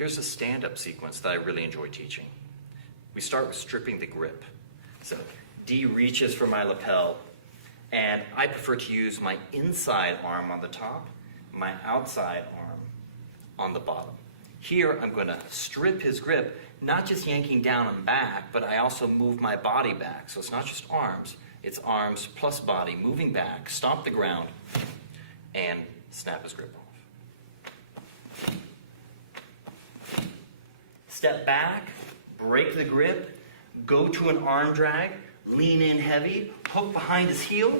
Here's a stand-up sequence that I really enjoy teaching. We start with stripping the grip. So D reaches for my lapel, and I prefer to use my inside arm on the top, my outside arm on the bottom. Here I'm going to strip his grip, not just yanking down and back, but I also move my body back. So it's not just arms, it's arms plus body, moving back, stomp the ground, and snap his grip off. Step back, break the grip, go to an arm drag, lean in heavy, hook behind his heel,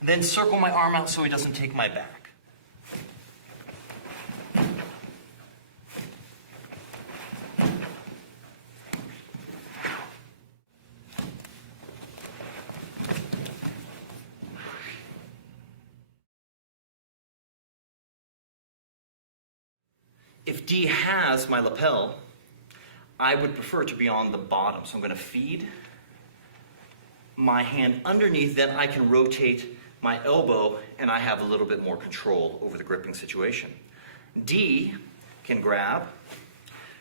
then circle my arm out so he doesn't take my back. If D has my lapel, I would prefer to be on the bottom. So I'm going to feed my hand underneath, then I can rotate my elbow and I have a little bit more control over the gripping situation. D can grab,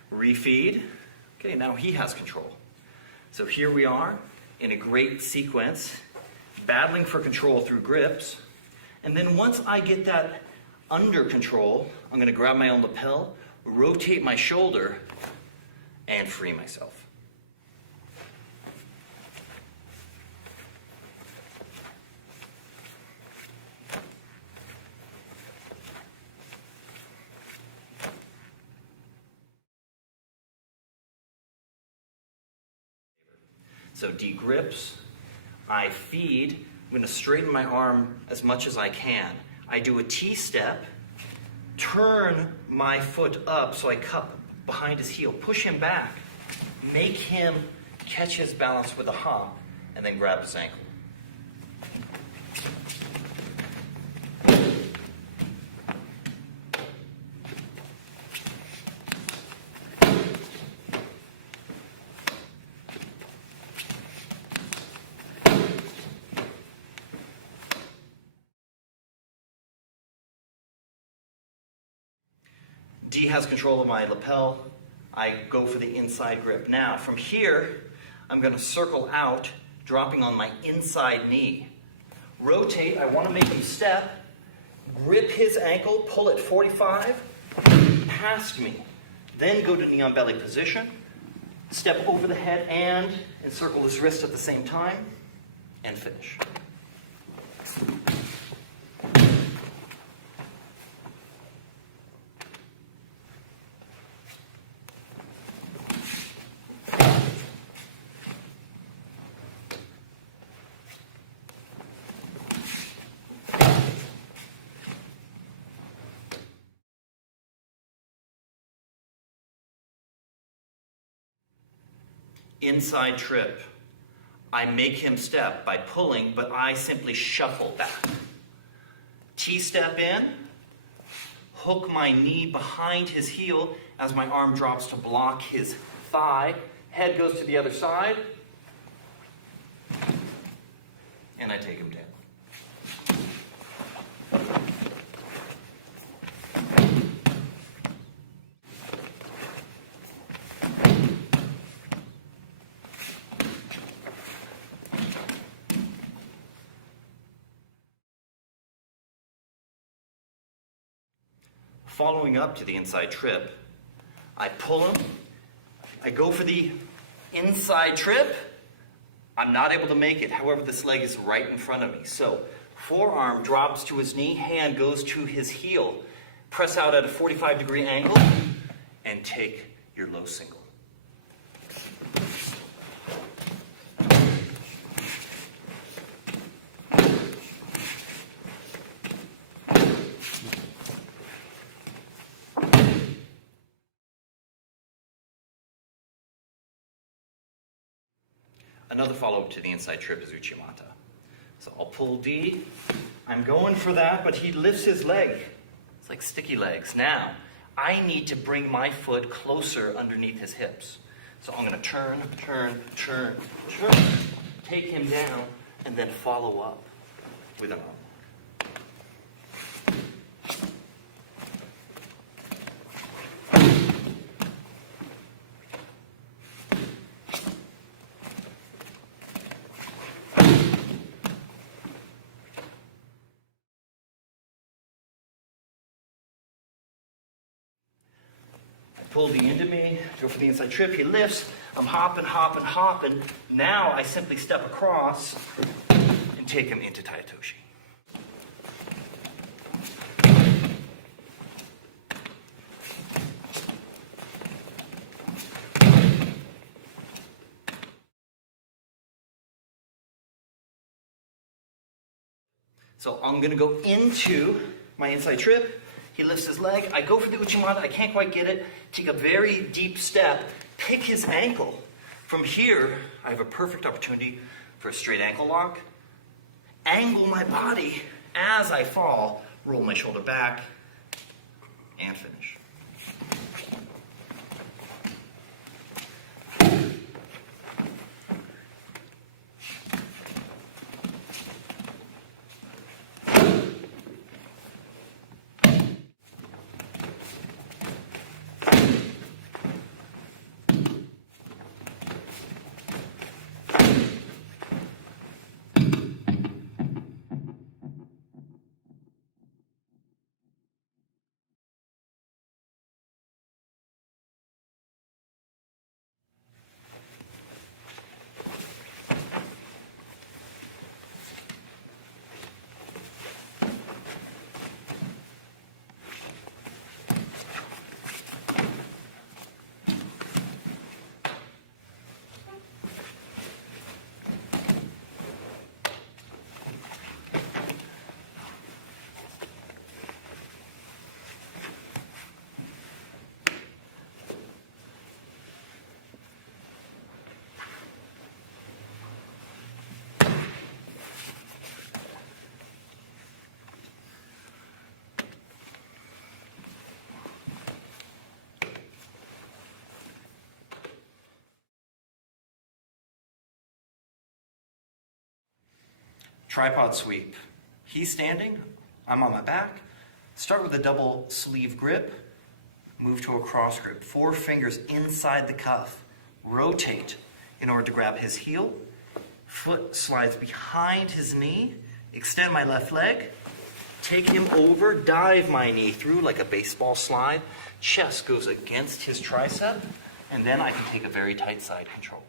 refeed. Okay, now he has control. So here we are in a great sequence, battling for control through grips. And then once I get that under control, I'm going to grab my own lapel, rotate my shoulder, and free myself. So D grips, I feed, I'm going to straighten my arm as much as I can. I do a T-step, turn my foot up so I cup behind his heel, push him back, make him catch his balance with a hop, and then grab his ankle. D has control of my lapel. I go for the inside grip. Now, from here, I'm going to circle out, dropping on my inside knee. Rotate, I want to make him step, grip his ankle, pull it 45, past me. Then go to knee on belly position, step over the head and encircle his wrist at the same time, and finish. Inside trip. I make him step by pulling, but I simply shuffle back. T-step in, hook my knee behind his heel as my arm drops to block his thigh. Head goes to the other side, and I take him down. Following up to the inside trip, I pull him, I go for the inside trip, I'm not able to make it, however this leg is right in front of me. So forearm drops to his knee, hand goes to his heel, press out at a 45-degree angle, and take your low single. Another follow-up to the inside trip is Uchimata. So I'll pull D. I'm going for that, but he lifts his leg. It's like sticky legs. Now, I need to bring my foot closer underneath his hips. So I'm going to turn, take him down, and then follow up with an arm. pull D into me, go for the inside trip, he lifts, I'm hopping, hopping, hopping. Now I simply step across and take him into Taitoshi. So I'm gonna go into my inside trip. He lifts his leg. I go for the Uchimata. I can't quite get it. Take a very deep step, pick his ankle. From here, I have a perfect opportunity for a straight ankle lock. Angle my body as I fall, roll my shoulder back, and finish. Tripod sweep. He's standing, I'm on my back. Start with a double sleeve grip, move to a cross grip. 4 fingers inside the cuff. Rotate in order to grab his heel. Foot slides behind his knee. Extend my left leg. Take him over, dive my knee through like a baseball slide. Chest goes against his tricep, and then I can take a very tight side control.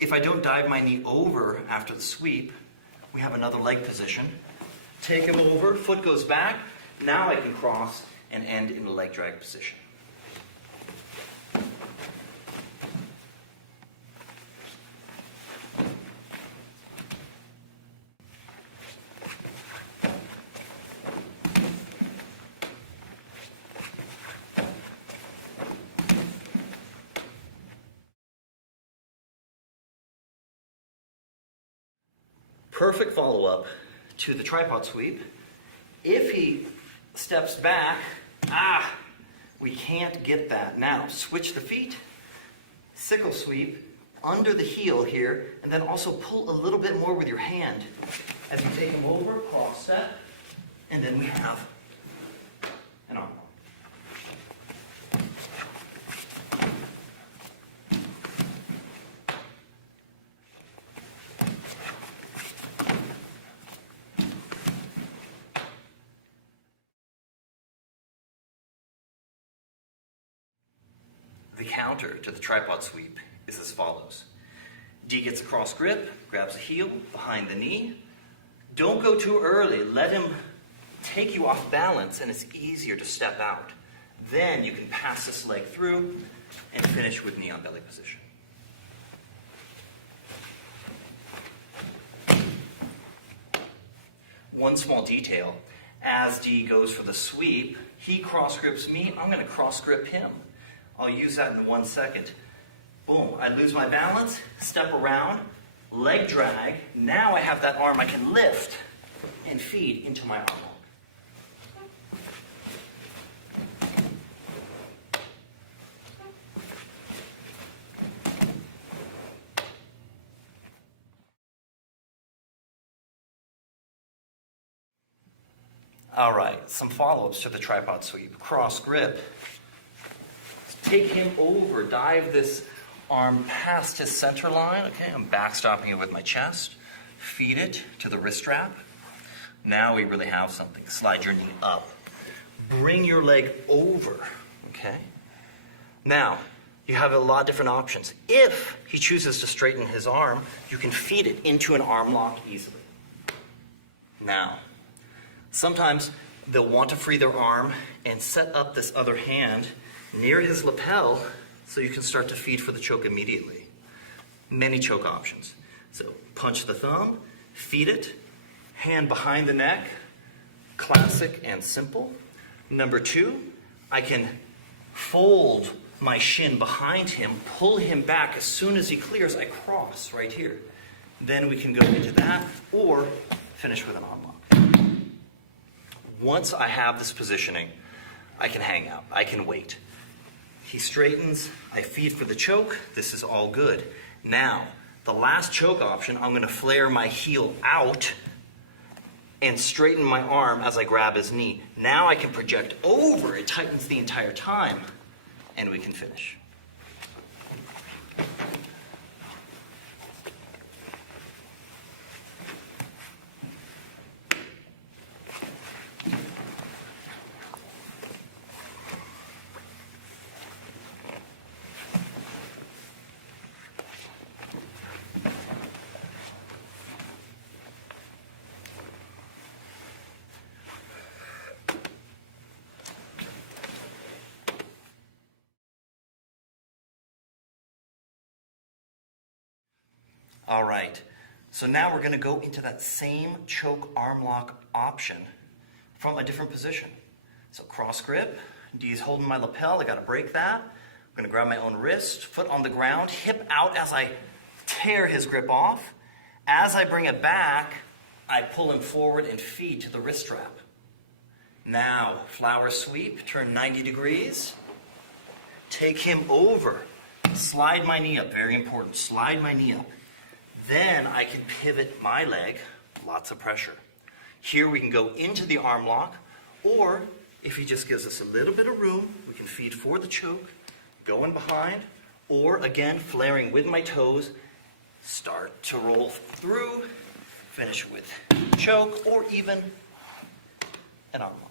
If I don't dive my knee over after the sweep, we have another leg position. Take him over, foot goes back. Now I can cross and end in a leg drag position. Perfect follow-up to the tripod sweep. If he steps back, we can't get that. Now, switch the feet, sickle sweep, under the heel here, and then also pull a little bit more with your hand. As you take him over, cross step, and then we have an arm. The counter to the tripod sweep is as follows. D gets a cross grip, grabs a heel behind the knee. Don't go too early. Let him take you off balance and it's easier to step out. Then you can pass this leg through and finish with knee on belly position. One small detail, as D goes for the sweep, he cross grips me, I'm going to cross grip him. I'll use that in 1 second. Boom, I lose my balance, step around, leg drag. Now I have that arm I can lift and feed into my arm. All right, some follow-ups to the tripod sweep. Cross grip. Take him over, dive this arm past his center line. Okay, I'm backstopping it with my chest. Feed it to the wrist strap. Now we really have something. Slide your knee up. Bring your leg over, okay? Now, you have a lot of different options. If he chooses to straighten his arm, you can feed it into an arm lock easily. Now, sometimes they'll want to free their arm and set up this other hand near his lapel so you can start to feed for the choke immediately. Many choke options. So punch the thumb, feed it, hand behind the neck, classic and simple. Number two, I can fold my shin behind him, pull him back. As soon as he clears, I cross right here. Then we can go into that or finish with an arm lock. Once I have this positioning, I can hang out, I can wait. He straightens, I feed for the choke, this is all good. Now, the last choke option, I'm gonna flare my heel out and straighten my arm as I grab his knee. Now I can project over, it tightens the entire time, and we can finish. All right, so now we're gonna go into that same choke arm lock option from a different position. So cross grip, D's holding my lapel, I gotta break that. I'm gonna grab my own wrist, foot on the ground, hip out as I tear his grip off. As I bring it back, I pull him forward and feed to the wrist strap. Now, flower sweep, turn 90 degrees. Take him over, slide my knee up, very important, slide my knee up. Then I can pivot my leg, lots of pressure. Here we can go into the arm lock, or if he just gives us a little bit of room, we can feed for the choke, go in behind, or again, flaring with my toes, start to roll through, finish with choke, or even an arm lock.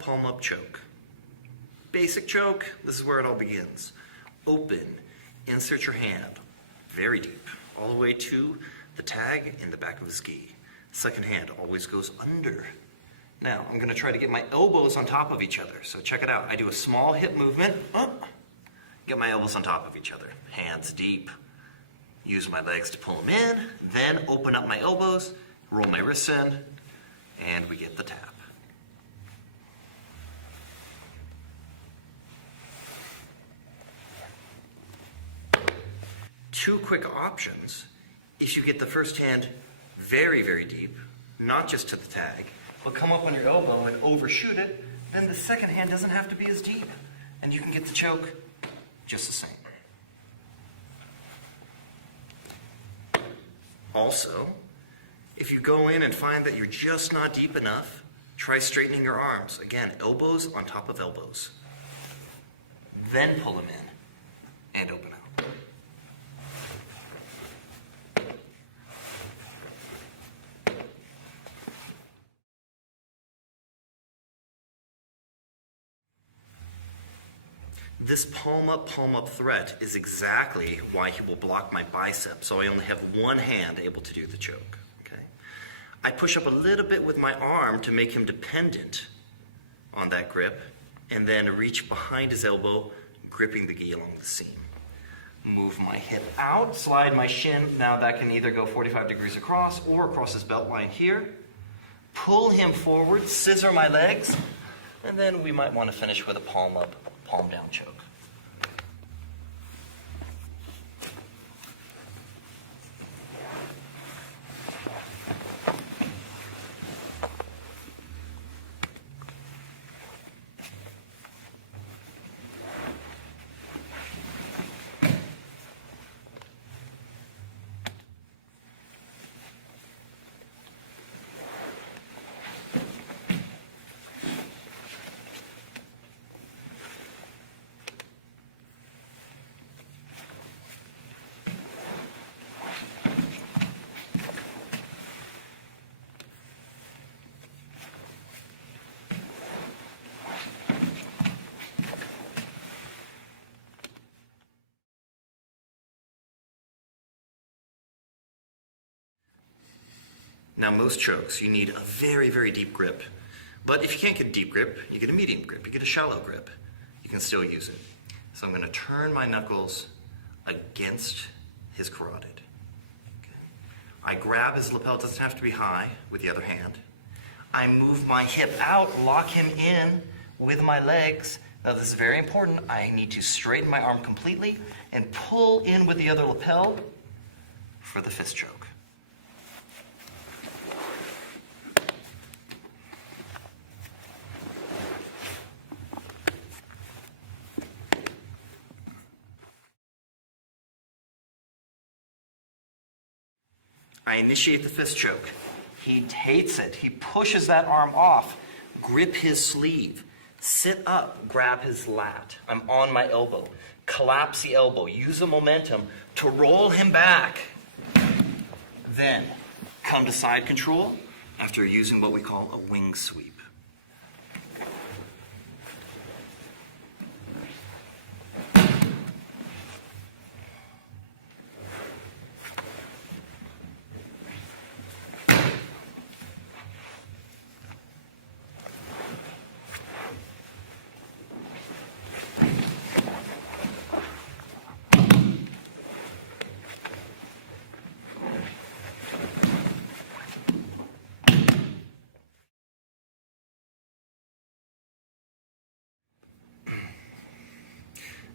Palm up choke. Basic choke, this is where it all begins. open, insert your hand very deep, all the way to the tag in the back of his gi. Second hand always goes under. Now, I'm gonna try to get my elbows on top of each other. So check it out. I do a small hip movement, get my elbows on top of each other. Hands deep. Use my legs to pull them in, then open up my elbows, roll my wrists in, and we get the tap. Two quick options. If you get the first hand very, very deep, not just to the tag, but come up on your elbow and overshoot it, then the second hand doesn't have to be as deep, and you can get the choke just the same. Also, if you go in and find that you're just not deep enough, try straightening your arms. Again, elbows on top of elbows. Then pull them in and open out. This palm up threat is exactly why he will block my bicep, so I only have one hand able to do the choke. Okay? I push up a little bit with my arm to make him dependent on that grip, and then reach behind his elbow, gripping the gi along the seam. Move my hip out, slide my shin. Now that can either go 45 degrees across or across his belt line here. Pull him forward, scissor my legs, and then we might want to finish with a palm up, palm down choke. Now, most chokes, you need a very, very deep grip. But if you can't get a deep grip, you get a medium grip, you get a shallow grip. You can still use it. So I'm going to turn my knuckles against his carotid. Okay. I grab his lapel, it doesn't have to be high, with the other hand. I move my hip out, lock him in with my legs. Now, this is very important. I need to straighten my arm completely and pull in with the other lapel for the fist choke. I initiate the fist choke. He hates it. He pushes that arm off. Grip his sleeve. Sit up, grab his lat. I'm on my elbow. Collapse the elbow. Use the momentum to roll him back. Then come to side control after using what we call a wing sweep.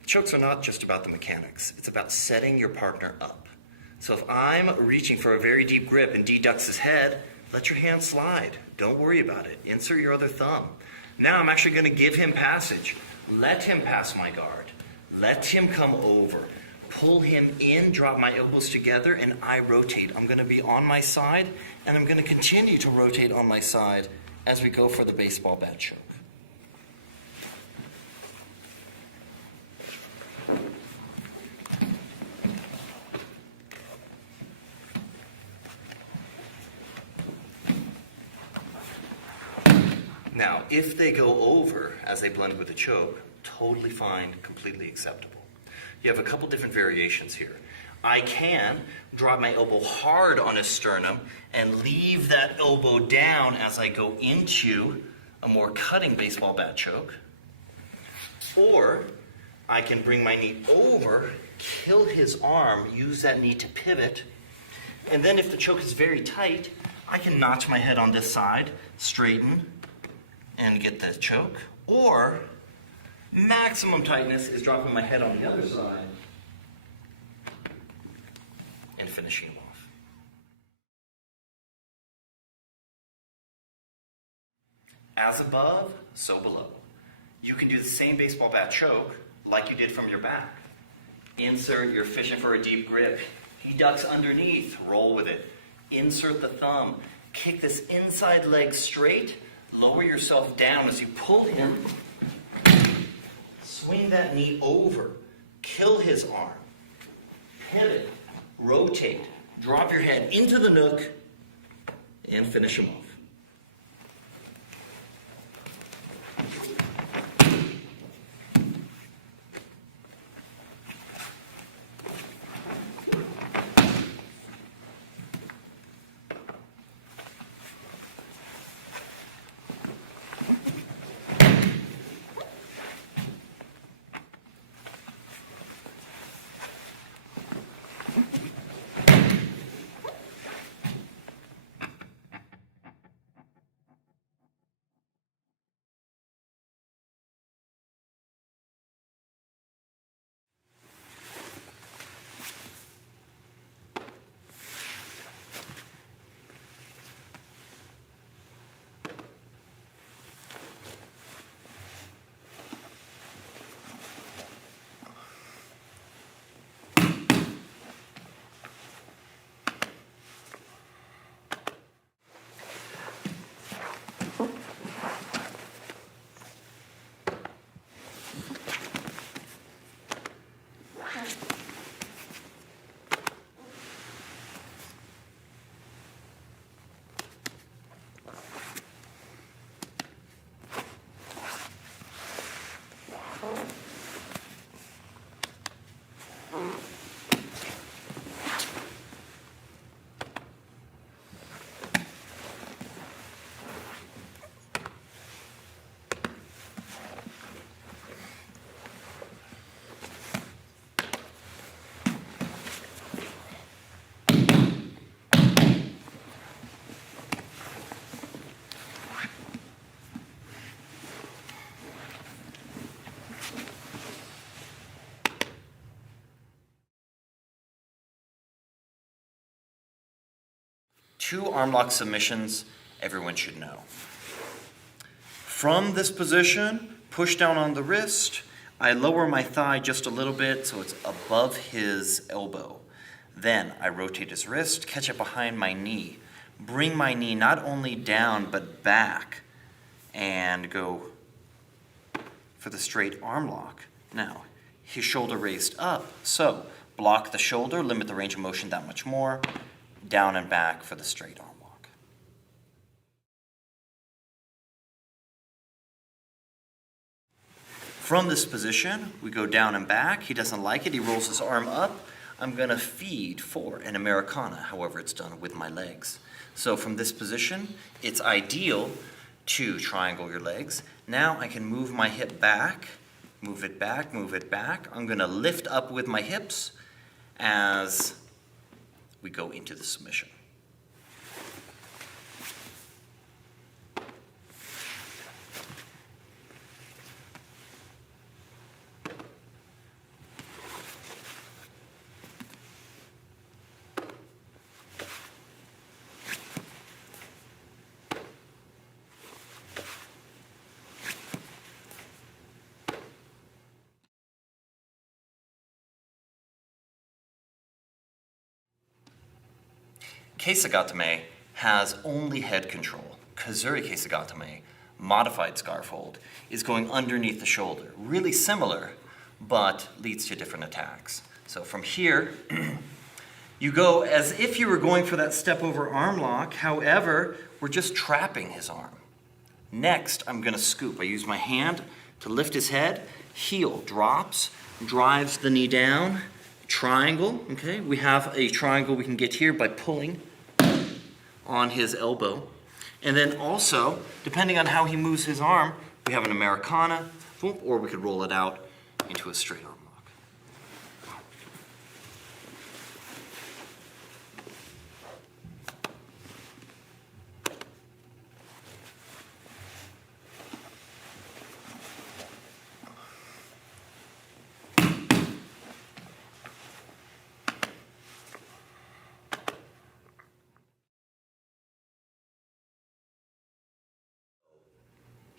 Chokes are not just about the mechanics. It's about setting your partner up. So if I'm reaching for a very deep grip and D ducks his head, let your hand slide. Don't worry about it. Insert your other thumb. Now I'm actually going to give him passage. Let him pass my guard. Let him come over. Pull him in, drop my elbows together, and I rotate. I'm going to be on my side, and I'm going to continue to rotate on my side as we go for the baseball bat choke. Now, if they go over as they blend with the choke, totally fine, completely acceptable. You have a couple different variations here. I can drop my elbow hard on his sternum and leave that elbow down as I go into a more cutting baseball bat choke. Or I can bring my knee over, kill his arm, use that knee to pivot, and then if the choke is very tight, I can notch my head on this side, straighten, and get the choke. Or maximum tightness is dropping my head on the other side and finishing him off. As above, so below. You can do the same baseball bat choke like you did from your back. Insert, you're fishing for a deep grip. He ducks underneath, roll with it. Insert the thumb, kick this inside leg straight, lower yourself down as you pull him, swing that knee over, kill his arm, pivot, rotate, drop your head into the nook, and finish him off. Two arm lock submissions everyone should know. From this position, push down on the wrist. I lower my thigh just a little bit so it's above his elbow. Then I rotate his wrist, catch it behind my knee, bring my knee not only down but back, and go for the straight arm lock. Now, his shoulder raised up, so block the shoulder, limit the range of motion that much more, down and back for the straight arm lock. From this position, we go down and back. He doesn't like it. He rolls his arm up. I'm going to feed for an Americana, however it's done with my legs. So from this position, it's ideal to triangle your legs. Now I can move my hip back, move it back, move it back. I'm going to lift up with my hips as we go into the submission. Keisagatame has only head control. Kazuri Keisagatame, modified scarf hold, is going underneath the shoulder. Really similar, but leads to different attacks. So from here, you go as if you were going for that step over arm lock. However, we're just trapping his arm. Next, I'm going to scoop. I use my hand to lift his head, heel drops, drives the knee down, triangle, okay? We have a triangle we can get here by pulling on his elbow. And then also, depending on how he moves his arm, we have an Americana, or we could roll it out into a straight arm lock.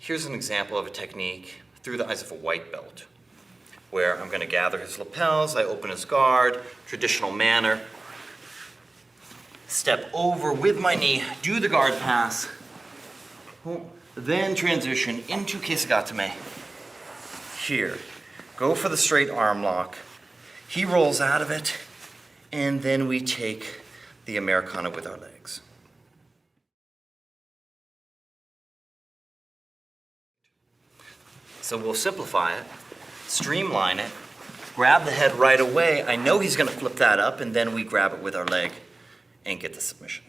Here's an example of a technique through the eyes of a white belt, where I'm going to gather his lapels, I open his guard, traditional manner, step over with my knee, do the guard pass, then transition into Kesagatame. Here, go for the straight arm lock. He rolls out of it, and then we take the Americana with our legs. So we'll simplify it, streamline it, grab the head right away. I know he's going to flip that up, and then we grab it with our leg and get the submission.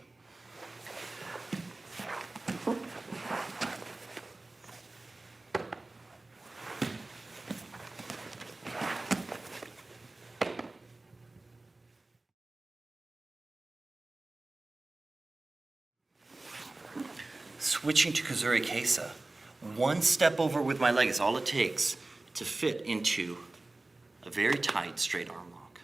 Switching to Kazuri Keisa. One step over with my leg is all it takes to fit into a very tight straight arm lock.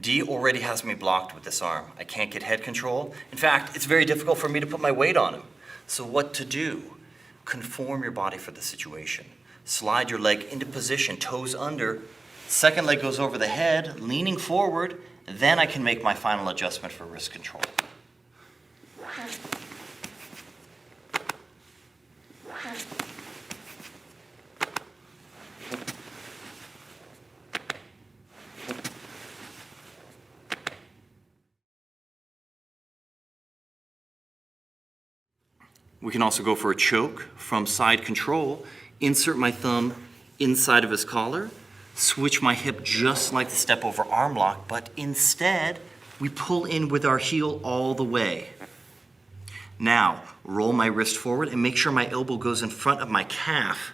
D already has me blocked with this arm. I can't get head control. In fact, it's very difficult for me to put my weight on him. So what to do? Conform your body for the situation. Slide your leg into position, toes under. Second leg goes over the head, leaning forward. Then I can make my final adjustment for wrist control. We can also go for a choke from side control. Insert my thumb inside of his collar, switch my hip just like the step over arm lock, but instead we pull in with our heel all the way. Now, roll my wrist forward and make sure my elbow goes in front of my calf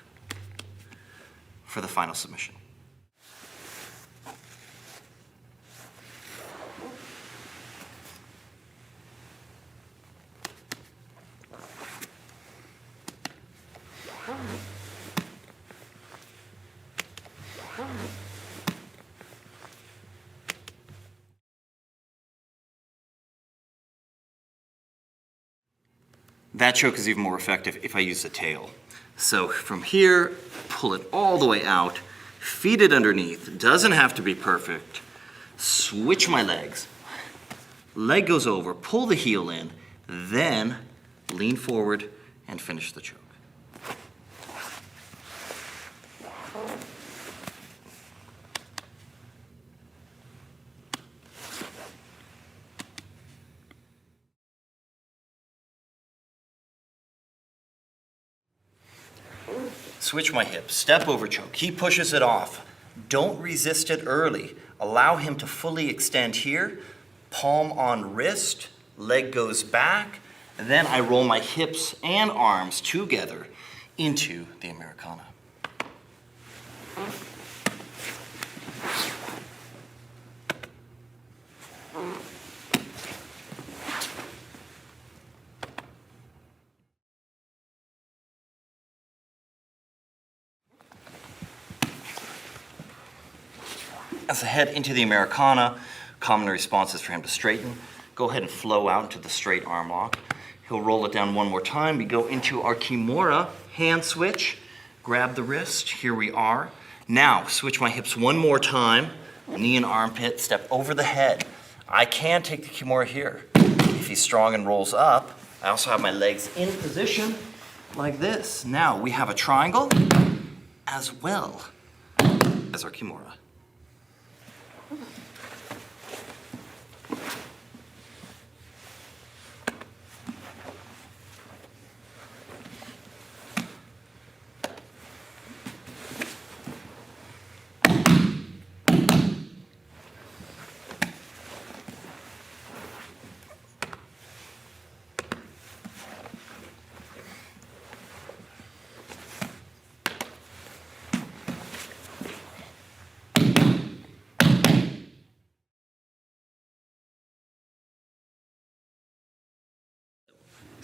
for the final submission. That choke is even more effective if I use the tail. So from here, pull it all the way out, feed it underneath. Doesn't have to be perfect. Switch my legs. Leg goes over, pull the heel in, then lean forward and finish the choke. Switch my hip, step over choke. He pushes it off. Don't resist it early. Allow him to fully extend here. Palm on wrist, leg goes back. And then I roll my hips and arms together into the Americana. As I head into the Americana, common response is for him to straighten. Go ahead and flow out into the straight arm lock. He'll roll it down one more time. We go into our Kimura, hand switch, grab the wrist, here we are. Now, switch my hips one more time, knee and armpit, step over the head. I can take the Kimura here. If he's strong and rolls up, I also have my legs in position like this. Now, we have a triangle as well as our Kimura.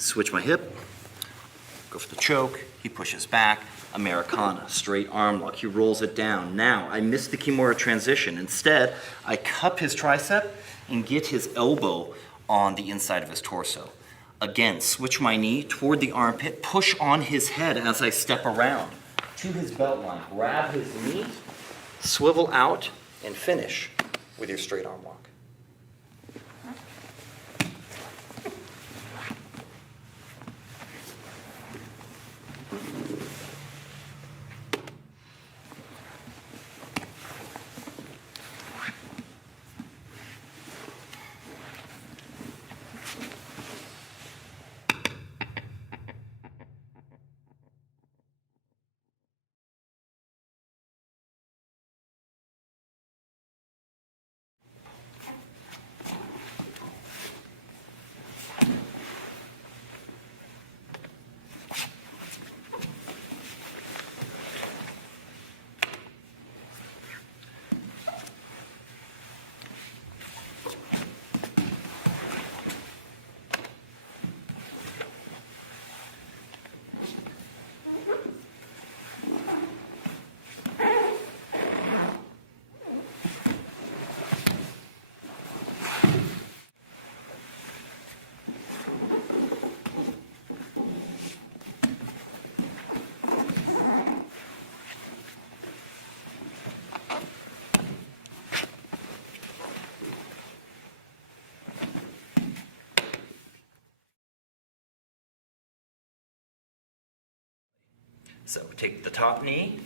Switch my hip, go for the choke, he pushes back, Americana, straight arm lock, he rolls it down. Now, I missed the Kimura transition. Instead, I cup his tricep and get his elbow on the inside of his torso. Again, switch my knee toward the armpit, push on his head as I step around to his belt line. Grab his knee, swivel out, and finish with your straight arm lock. So take the top knee,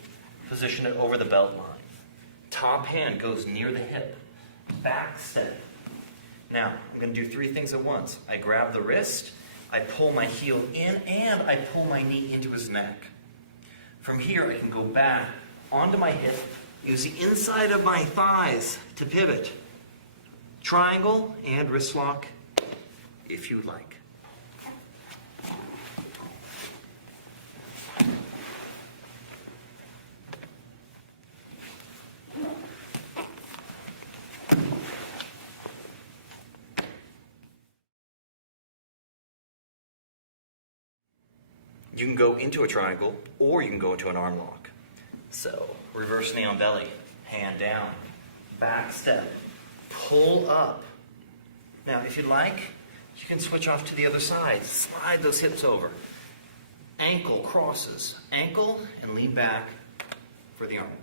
position it over the belt line. Top hand goes near the hip. Back step. Now, I'm going to do 3 things at once. I grab the wrist, I pull my heel in, and I pull my knee into his neck. From here, I can go back onto my hip, use the inside of my thighs to pivot. Triangle and wrist lock if you like. You can go into a triangle, or you can go into an arm lock. So, reverse knee on belly, hand down, back step, pull up. Now, if you'd like, you can switch off to the other side. Slide those hips over. Ankle crosses. Ankle, and lean back for the arm lock.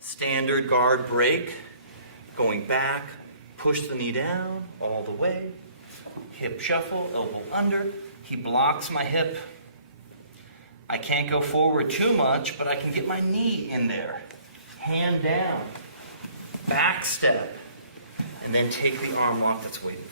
Standard guard break, going back, push the knee down all the way, hip shuffle, elbow under, he blocks my hip. I can't go forward too much, but I can get my knee in there. Hand down, back step, and then take the arm lock that's waiting for you.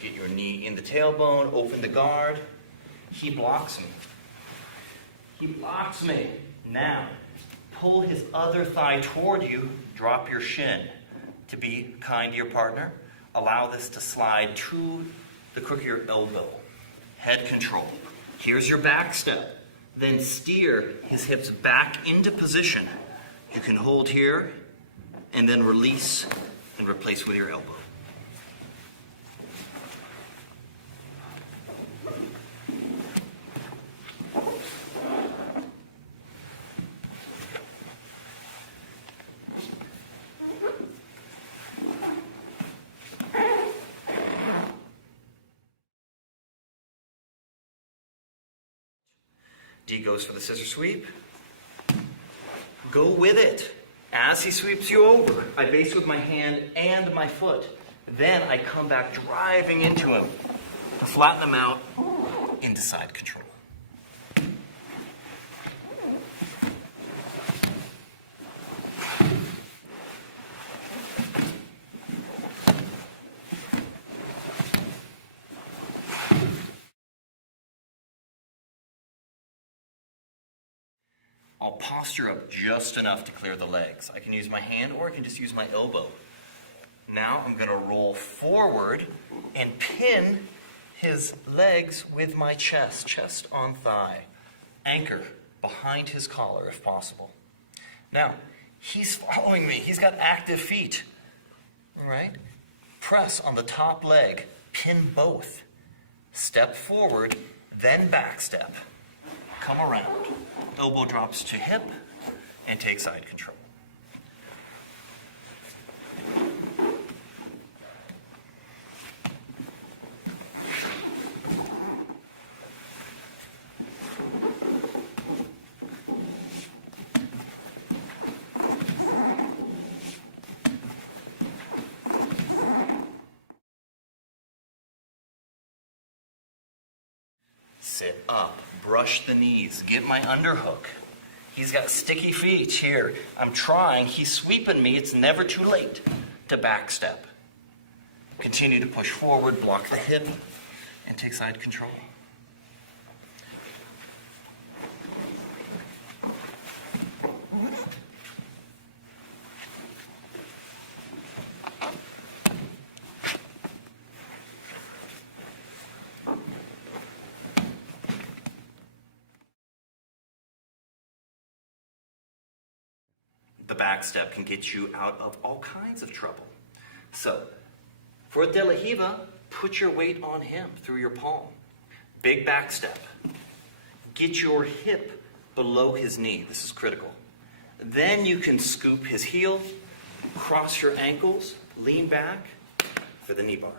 Get your knee in the tailbone, open the guard. He blocks me. He blocks me. Now, pull his other thigh toward you, drop your shin. To be kind to your partner, allow this to slide to the crook of your elbow. Head control. Here's your back step. Then steer his hips back into position. You can hold here and then release and replace with your elbow. D goes for the scissor sweep. Go with it. As he sweeps you over, I base with my hand and my foot. Then I come back driving into him to flatten him out into side control. I'll posture up just enough to clear the legs. I can use my hand or I can just use my elbow. Now I'm going to roll forward and pin his legs with my chest on thigh. Anchor behind his collar if possible. Now, he's following me. He's got active feet. All right? Press on the top leg. Pin both. Step forward, then back step. Come around. Elbow drops to hip and take side control. Sit up, brush the knees, get my underhook. He's got sticky feet here. I'm trying, he's sweeping me. It's never too late to back step. Continue to push forward, block the hip, and take side control. The back step can get you out of all kinds of trouble. So, for De La Hiva, put your weight on him through your palm. Big back step. Get your hip below his knee. This is critical. Then you can scoop his heel, cross your ankles, lean back for the knee bar.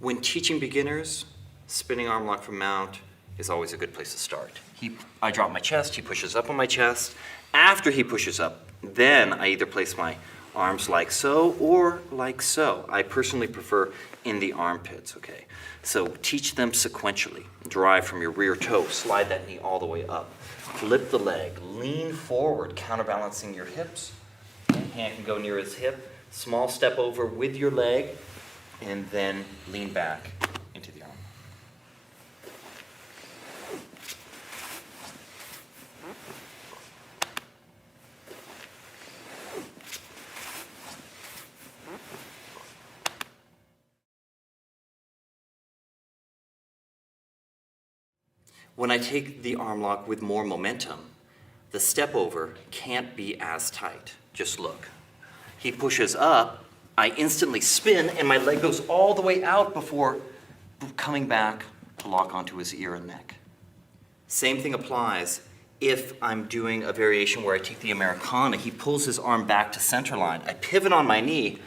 When teaching beginners, spinning arm lock from mount is always a good place to start. I drop my chest, he pushes up on my chest. After he pushes up, then I either place my arms like so or like so. I personally prefer in the armpits, okay? So teach them sequentially. Drive from your rear toe, slide that knee all the way up. Flip the leg, lean forward, counterbalancing your hips. Hand can go near his hip. Small step over with your leg, and then lean back into the arm. When I take the arm lock with more momentum, the step over can't be as tight. Just look. He pushes up, I instantly spin, and my leg goes all the way out before coming back to lock onto his ear and neck. Same thing applies if I'm doing a variation where I take the Americana. He pulls his arm back to center line. I pivot on my knee.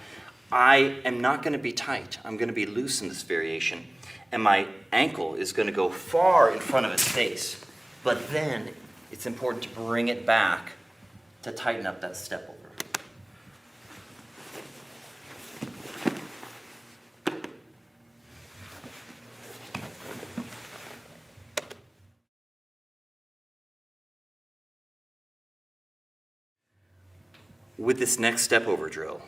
I am not going to be tight. I'm going to be loose in this variation, and my ankle is going to go far in front of his face. But then it's important to bring it back to tighten up that step over. With this next step over drill,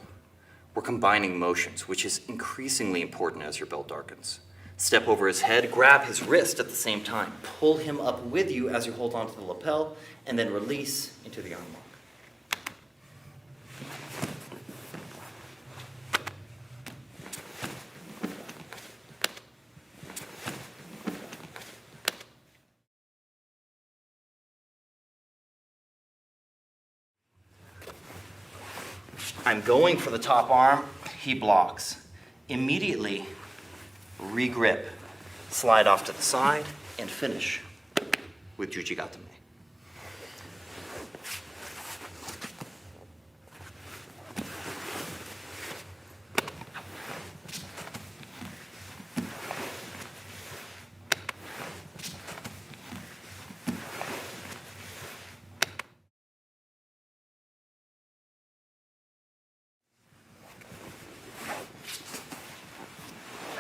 we're combining motions, which is increasingly important as your belt darkens. Step over his head, grab his wrist at the same time. Pull him up with you as you hold onto the lapel, and then release into the arm lock. I'm going for the top arm, he blocks. Immediately, regrip, slide off to the side, and finish with Jujigatame.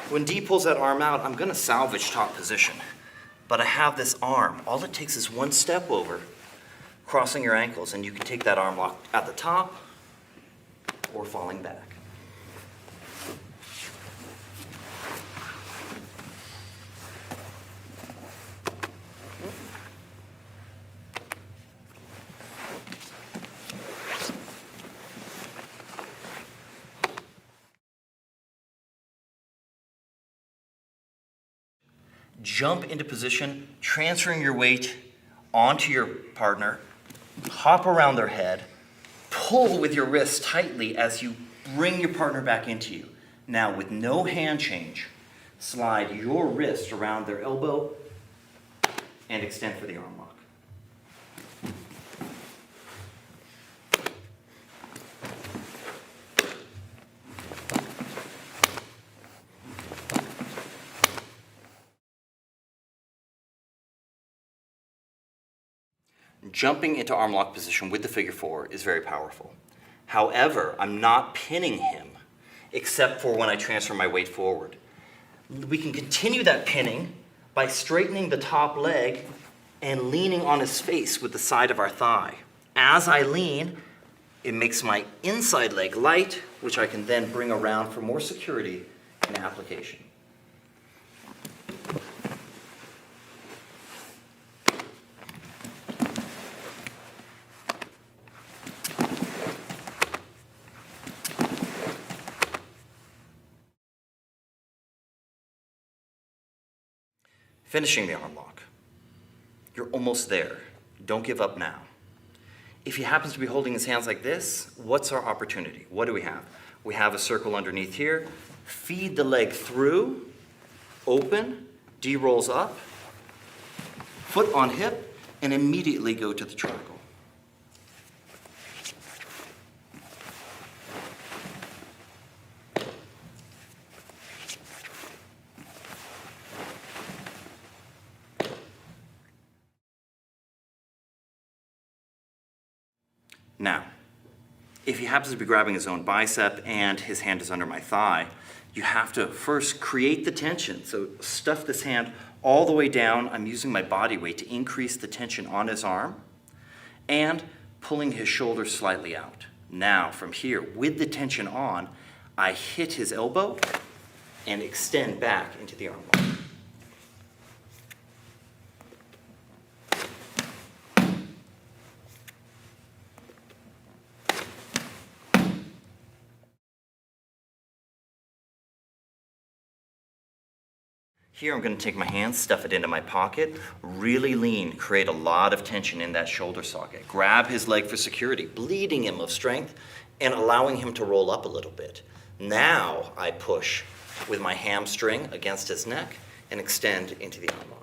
When D pulls that arm out, I'm gonna salvage top position. But I have this arm. All it takes is one step over, crossing your ankles, and you can take that arm lock at the top or falling back. Jump into position, transferring your weight onto your partner, hop around their head, pull with your wrist tightly as you bring your partner back into you. Now, with no hand change, slide your wrist around their elbow and extend for the arm lock. Jumping into arm lock position with the figure four is very powerful. However, I'm not pinning him except for when I transfer my weight forward. We can continue that pinning by straightening the top leg and leaning on his face with the side of our thigh. As I lean, it makes my inside leg light, which I can then bring around for more security and application. Finishing the arm lock. You're almost there. Don't give up now. If he happens to be holding his hands like this, what's our opportunity? What do we have? We have a circle underneath here. Feed the leg through, open, D rolls up, foot on hip, and immediately go to the triangle. Now, if he happens to be grabbing his own bicep and his hand is under my thigh, you have to first create the tension. So stuff this hand all the way down. I'm using my body weight to increase the tension on his arm and pulling his shoulder slightly out. Now, from here, with the tension on, I hit his elbow and extend back into the arm lock. Here I'm going to take my hand, stuff it into my pocket, really lean, create a lot of tension in that shoulder socket. Grab his leg for security, bleeding him of strength and allowing him to roll up a little bit. Now I push with my hamstring against his neck and extend into the arm lock.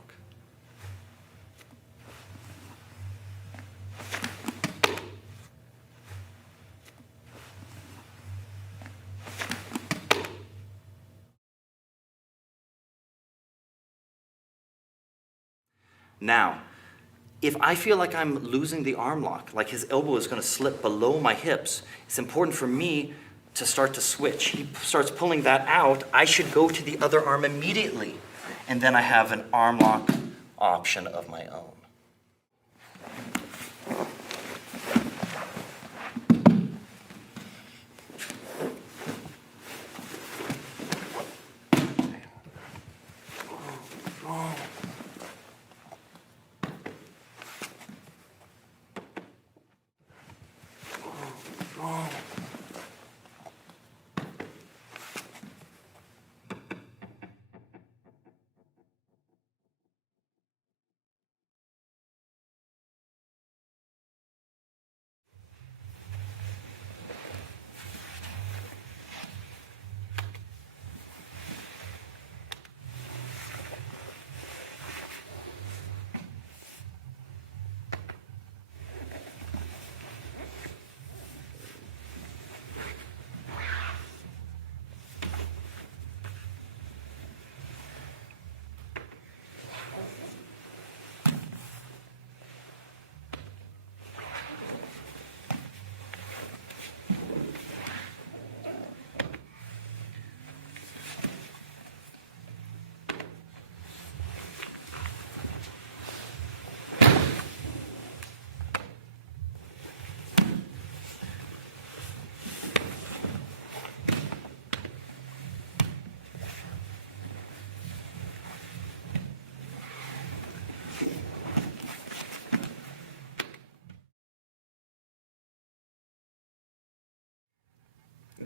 Now, if I feel like I'm losing the arm lock, like his elbow is going to slip below my hips, it's important for me to start to switch. He starts pulling that out, I should go to the other arm immediately. And then I have an arm lock option of my own.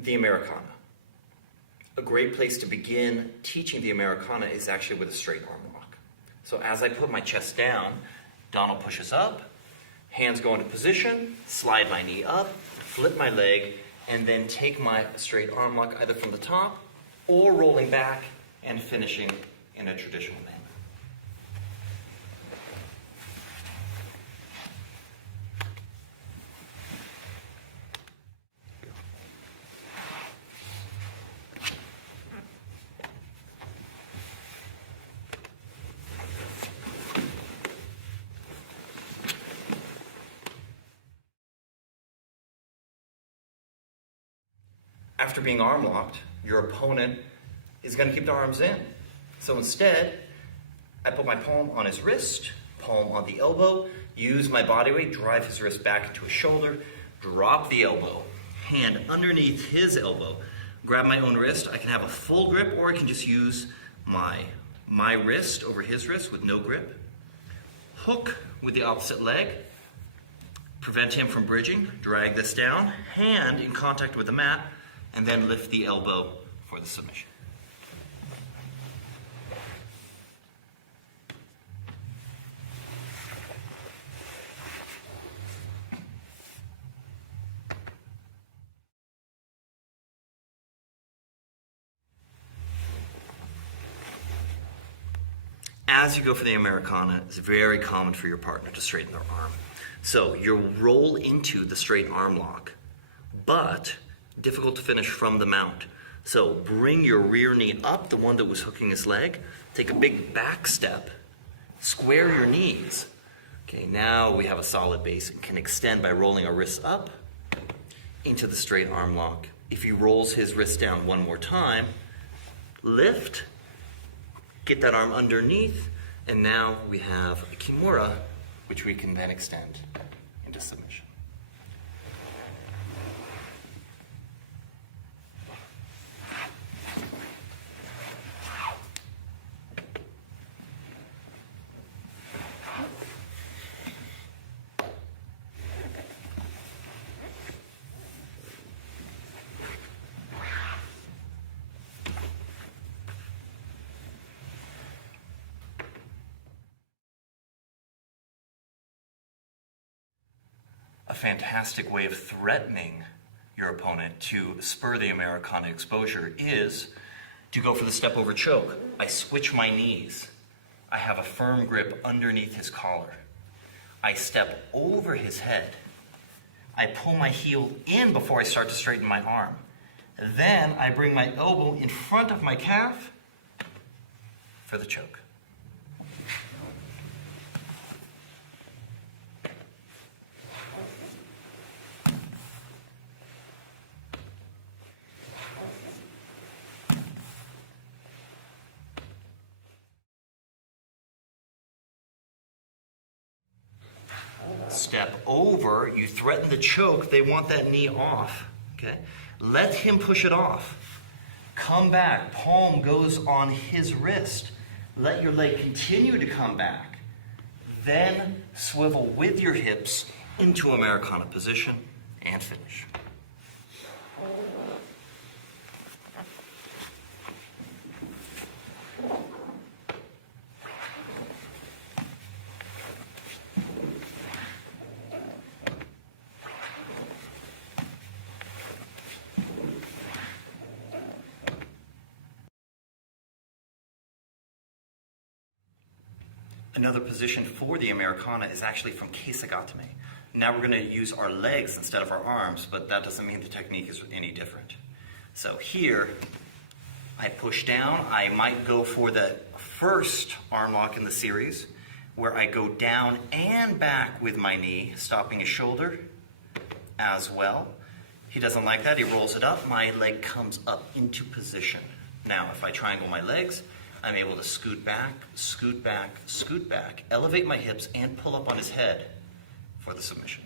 the Americana. A great place to begin teaching the Americana is actually with a straight arm lock. So as I put my chest down, Donald pushes up, hands go into position, slide my knee up, flip my leg, and then take my straight arm lock either from the top or rolling back and finishing in a traditional manner. After being arm locked, your opponent is going to keep their arms in. So instead, I put my palm on his wrist, palm on the elbow, use my body weight, drive his wrist back into his shoulder, drop the elbow, hand underneath his elbow, grab my own wrist. I can have a full grip, or I can just use my wrist over his wrist with no grip. Hook with the opposite leg, prevent him from bridging, drag this down, hand in contact with the mat, and then lift the elbow for the submission. As you go for the Americana, it's very common for your partner to straighten their arm. So you'll roll into the straight arm lock, but difficult to finish from the mount. So bring your rear knee up, the one that was hooking his leg. Take a big back step. Square your knees. Okay, now we have a solid base and can extend by rolling our wrists up into the straight arm lock. If he rolls his wrist down one more time, lift, get that arm underneath, and now we have a Kimura, which we can then extend into submission. A fantastic way of threatening your opponent to spur the Americana exposure is to go for the step over choke. I switch my knees. I have a firm grip underneath his collar. I step over his head. I pull my heel in before I start to straighten my arm. Then I bring my elbow in front of my calf for the choke. Step over, you threaten the choke, they want that knee off, okay? Let him push it off. Come back, palm goes on his wrist. Let your leg continue to come back. Then swivel with your hips into Americana position and finish. Another position for the Americana is actually from Kesagatame. Now we're going to use our legs instead of our arms, but that doesn't mean the technique is any different. So here, I push down. I might go for the first arm lock in the series, where I go down and back with my knee, stopping his shoulder as well. He doesn't like that. He rolls it up. My leg comes up into position. Now, if I triangle my legs, I'm able to scoot back, scoot back, scoot back, elevate my hips, and pull up on his head for the submission.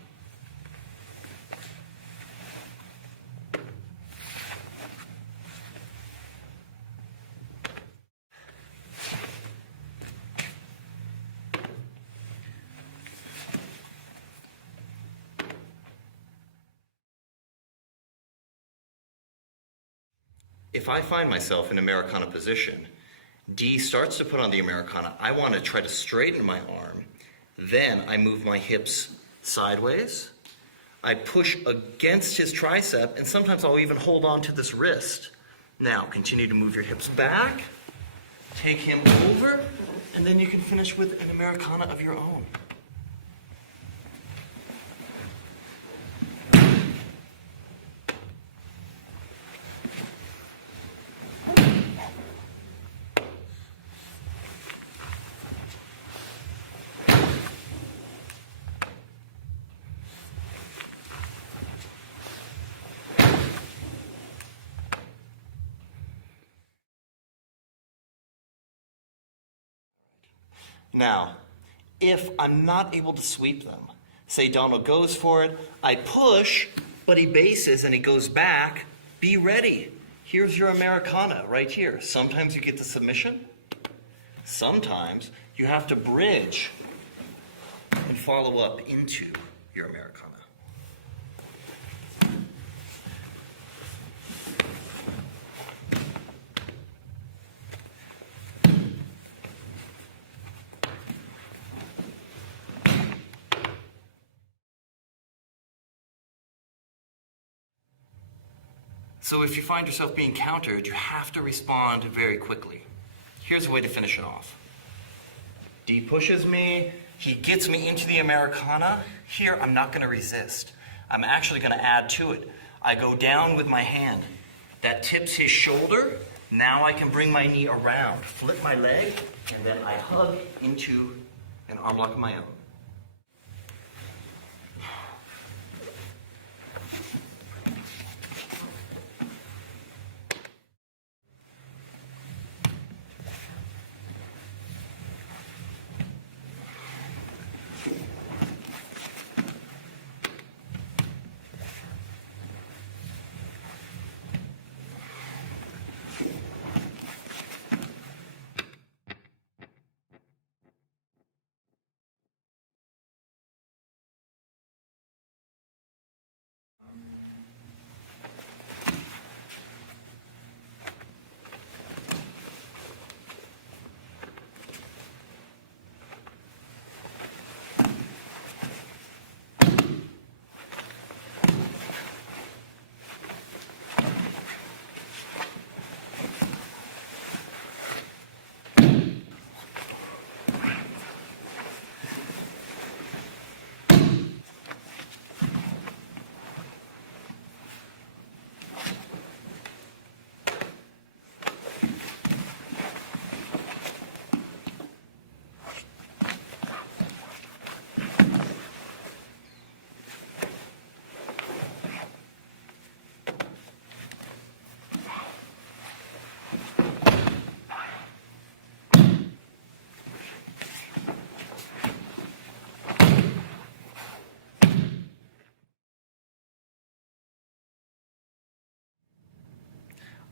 if I find myself in Americana position, D starts to put on the Americana. I want to try to straighten my arm. Then I move my hips sideways. I push against his tricep, and sometimes I'll even hold on to this wrist. Now, continue to move your hips back. Take him over, and then you can finish with an Americana of your own. Now, if I'm not able to sweep them, say Donald goes for it, I push, but he bases and he goes back, be ready. Here's your Americana right here. Sometimes you get the submission. Sometimes you have to bridge and follow up into your Americana. So if you find yourself being countered, you have to respond very quickly. Here's a way to finish it off. D pushes me, he gets me into the Americana. Here, I'm not going to resist. I'm actually going to add to it. I go down with my hand. That tips his shoulder. Now I can bring my knee around, flip my leg, and then I hug into an arm lock of my own.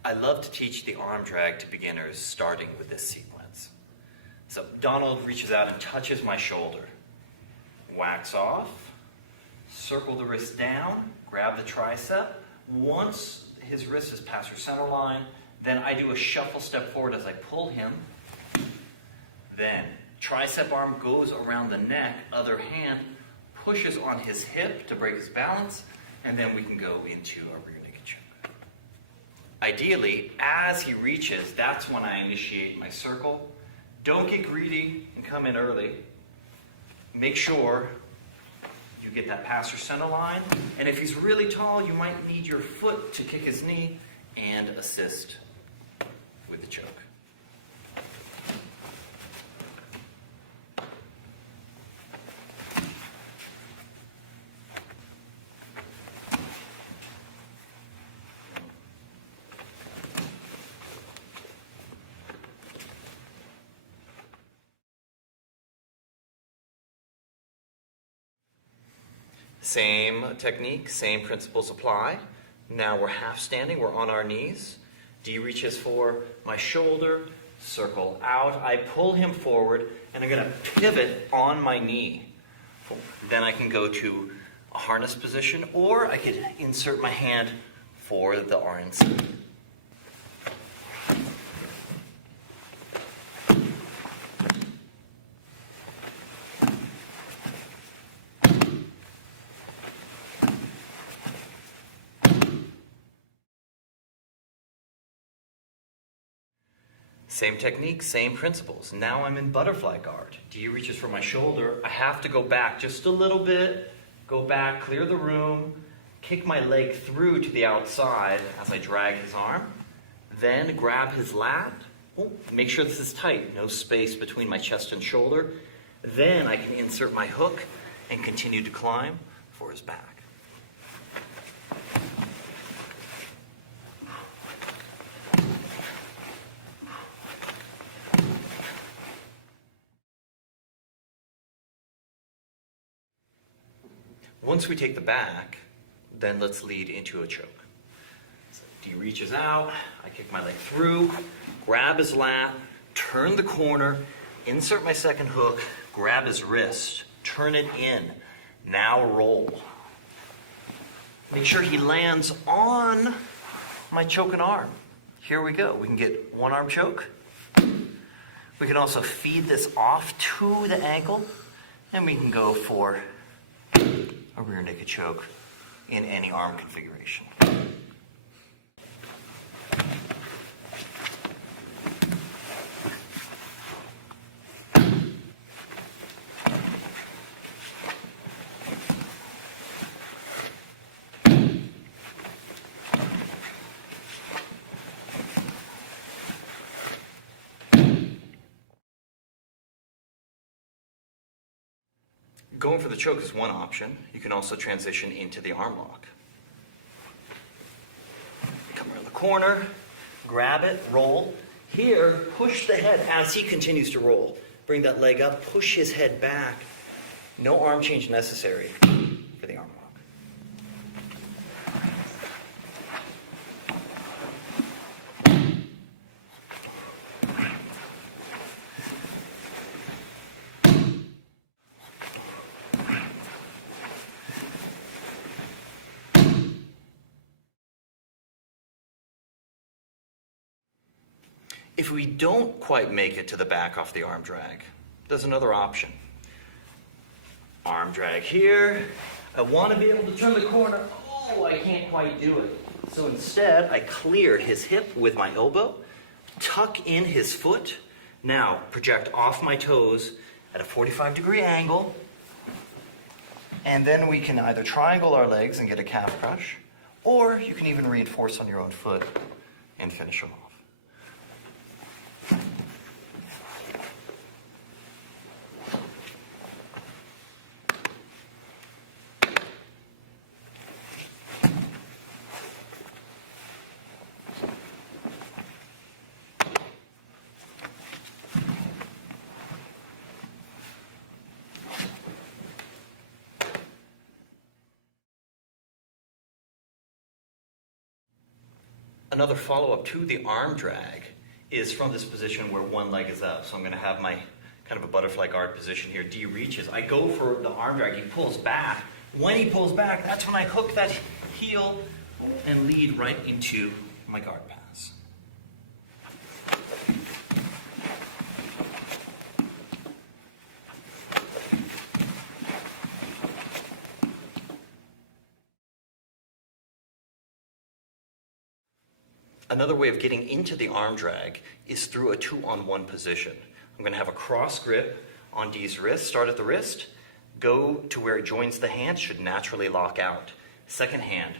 I love to teach the arm drag to beginners starting with this sequence. So Donald reaches out and touches my shoulder. Wax off, circle the wrist down, grab the tricep. Once his wrist is past your center line, then I do a shuffle step forward as I pull him. Then tricep arm goes around the neck, other hand pushes on his hip to break his balance, and then we can go into a rear naked choke. Ideally, as he reaches, that's when I initiate my circle. Don't get greedy and come in early. Make sure you get that past your center line. And if he's really tall, you might need your foot to kick his knee and assist with the choke. Same technique, same principles apply. Now we're half standing, we're on our knees. D reaches for my shoulder, circle out. I pull him forward, and I'm going to pivot on my knee. Then I can go to a harness position, or I could insert my hand for the RNC. Same technique, same principles. Now I'm in butterfly guard. D reaches for my shoulder. I have to go back just a little bit, go back, clear the room, kick my leg through to the outside as I drag his arm, then grab his lat. Oh, make sure this is tight, no space between my chest and shoulder. Then I can insert my hook and continue to climb for his back. Once we take the back, then let's lead into a choke. So D reaches out, I kick my leg through, grab his lat, turn the corner, insert my second hook, grab his wrist, turn it in, now roll. Make sure he lands on my choking arm. Here we go. We can get one arm choke. We can also feed this off to the ankle, and we can go for a rear naked choke in any arm configuration. Going for the choke is one option. You can also transition into the arm lock. Come around the corner, grab it, roll. Here, push the head as he continues to roll. Bring that leg up, push his head back. No arm change necessary for the arm lock. If we don't quite make it to the back off the arm drag, there's another option. Arm drag here. I want to be able to turn the corner. Oh, I can't quite do it. So instead, I clear his hip with my elbow, tuck in his foot. Now, project off my toes at a 45-degree angle. And then we can either triangle our legs and get a calf crush, or you can even reinforce on your own foot and finish them off. Another follow-up to the arm drag is from this position where one leg is up. So I'm going to have my kind of a butterfly guard position here. D reaches. I go for the arm drag. He pulls back. When he pulls back, that's when I hook that heel and lead right into my guard pass. Another way of getting into the arm drag is through a 2-on-1 position. I'm going to have a cross grip on D's wrist, start at the wrist, go to where it joins the hand, should naturally lock out. Second hand,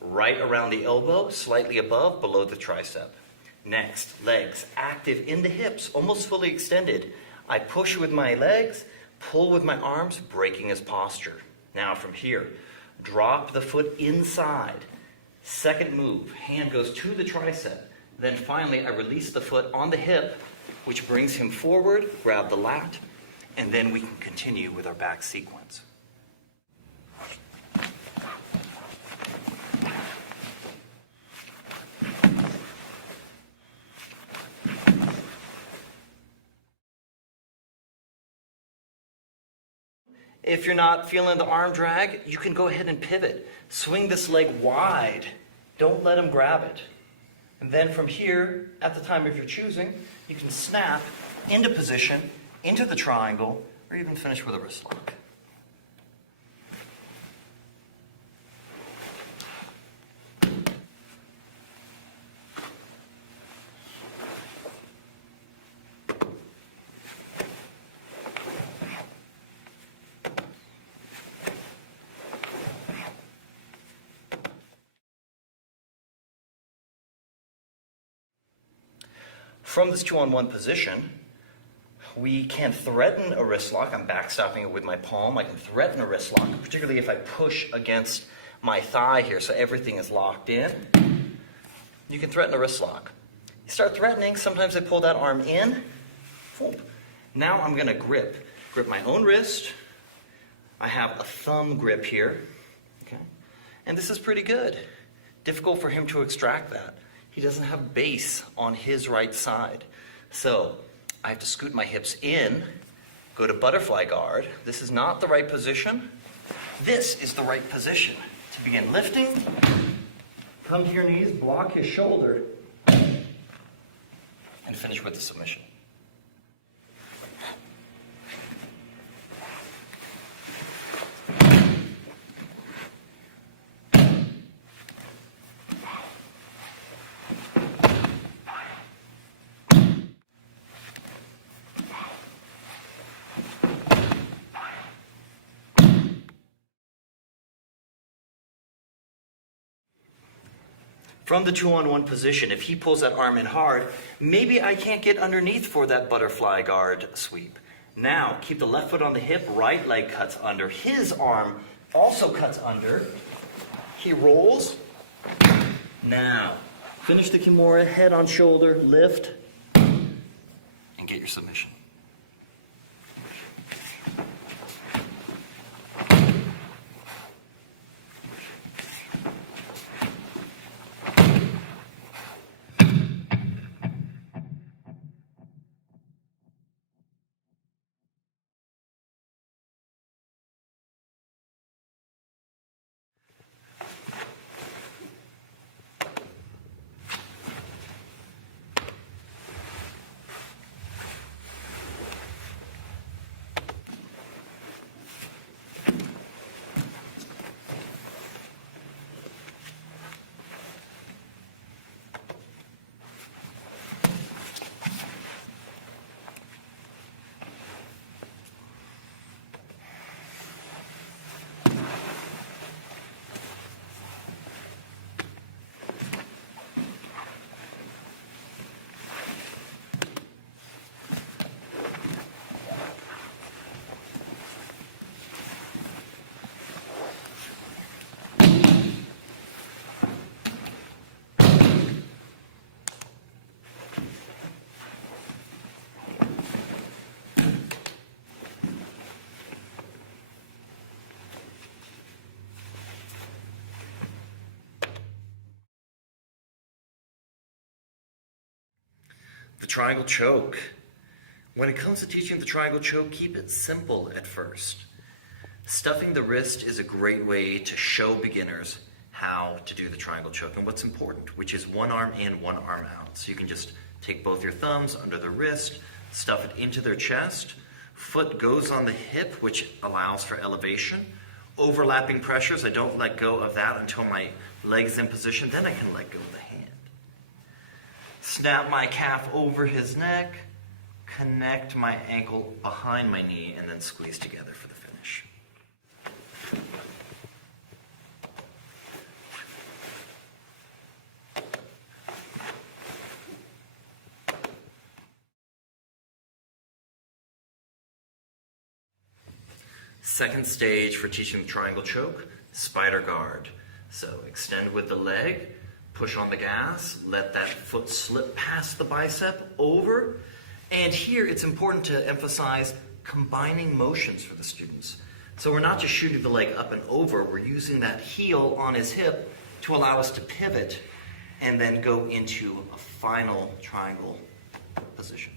right around the elbow, slightly above, below the tricep. Next, legs active in the hips, almost fully extended. I push with my legs, pull with my arms, breaking his posture. Now from here, drop the foot inside. Second move, hand goes to the tricep. Then finally, I release the foot on the hip, which brings him forward, grab the lat, and then we can continue with our back sequence. If you're not feeling the arm drag, you can go ahead and pivot. Swing this leg wide. Don't let him grab it. And then from here, at the time of your choosing, you can snap into position, into the triangle, or even finish with a wrist lock. from this 2-on-1 position, we can threaten a wrist lock. I'm backstopping it with my palm. I can threaten a wrist lock, particularly if I push against my thigh here so everything is locked in. You can threaten a wrist lock. You start threatening, sometimes I pull that arm in. Whoop. Now I'm going to grip my own wrist. I have a thumb grip here. Okay? And this is pretty good. Difficult for him to extract that. He doesn't have base on his right side. So I have to scoot my hips in, go to butterfly guard. This is not the right position. This is the right position to begin lifting. Come to your knees, block his shoulder, and finish with the submission. From the 2-on-1 position, if he pulls that arm in hard, maybe I can't get underneath for that butterfly guard sweep. Now, keep the left foot on the hip, right leg cuts under. His arm also cuts under. He rolls. Now, finish the Kimura, head on shoulder, lift, and get your submission. The triangle choke. When it comes to teaching the triangle choke, keep it simple at first. Stuffing the wrist is a great way to show beginners how to do the triangle choke and what's important, which is one arm in, one arm out. So you can just take both your thumbs under the wrist, stuff it into their chest, foot goes on the hip, which allows for elevation. Overlapping pressures, I don't let go of that until my leg's in position, then I can let go of the hand. Snap my calf over his neck, connect my ankle behind my knee, and then squeeze together for the finish. Second stage for teaching the triangle choke, spider guard. So extend with the leg, push on the gas, let that foot slip past the bicep, over. And here it's important to emphasize combining motions for the students. So we're not just shooting the leg up and over, we're using that heel on his hip to allow us to pivot and then go into a final triangle position.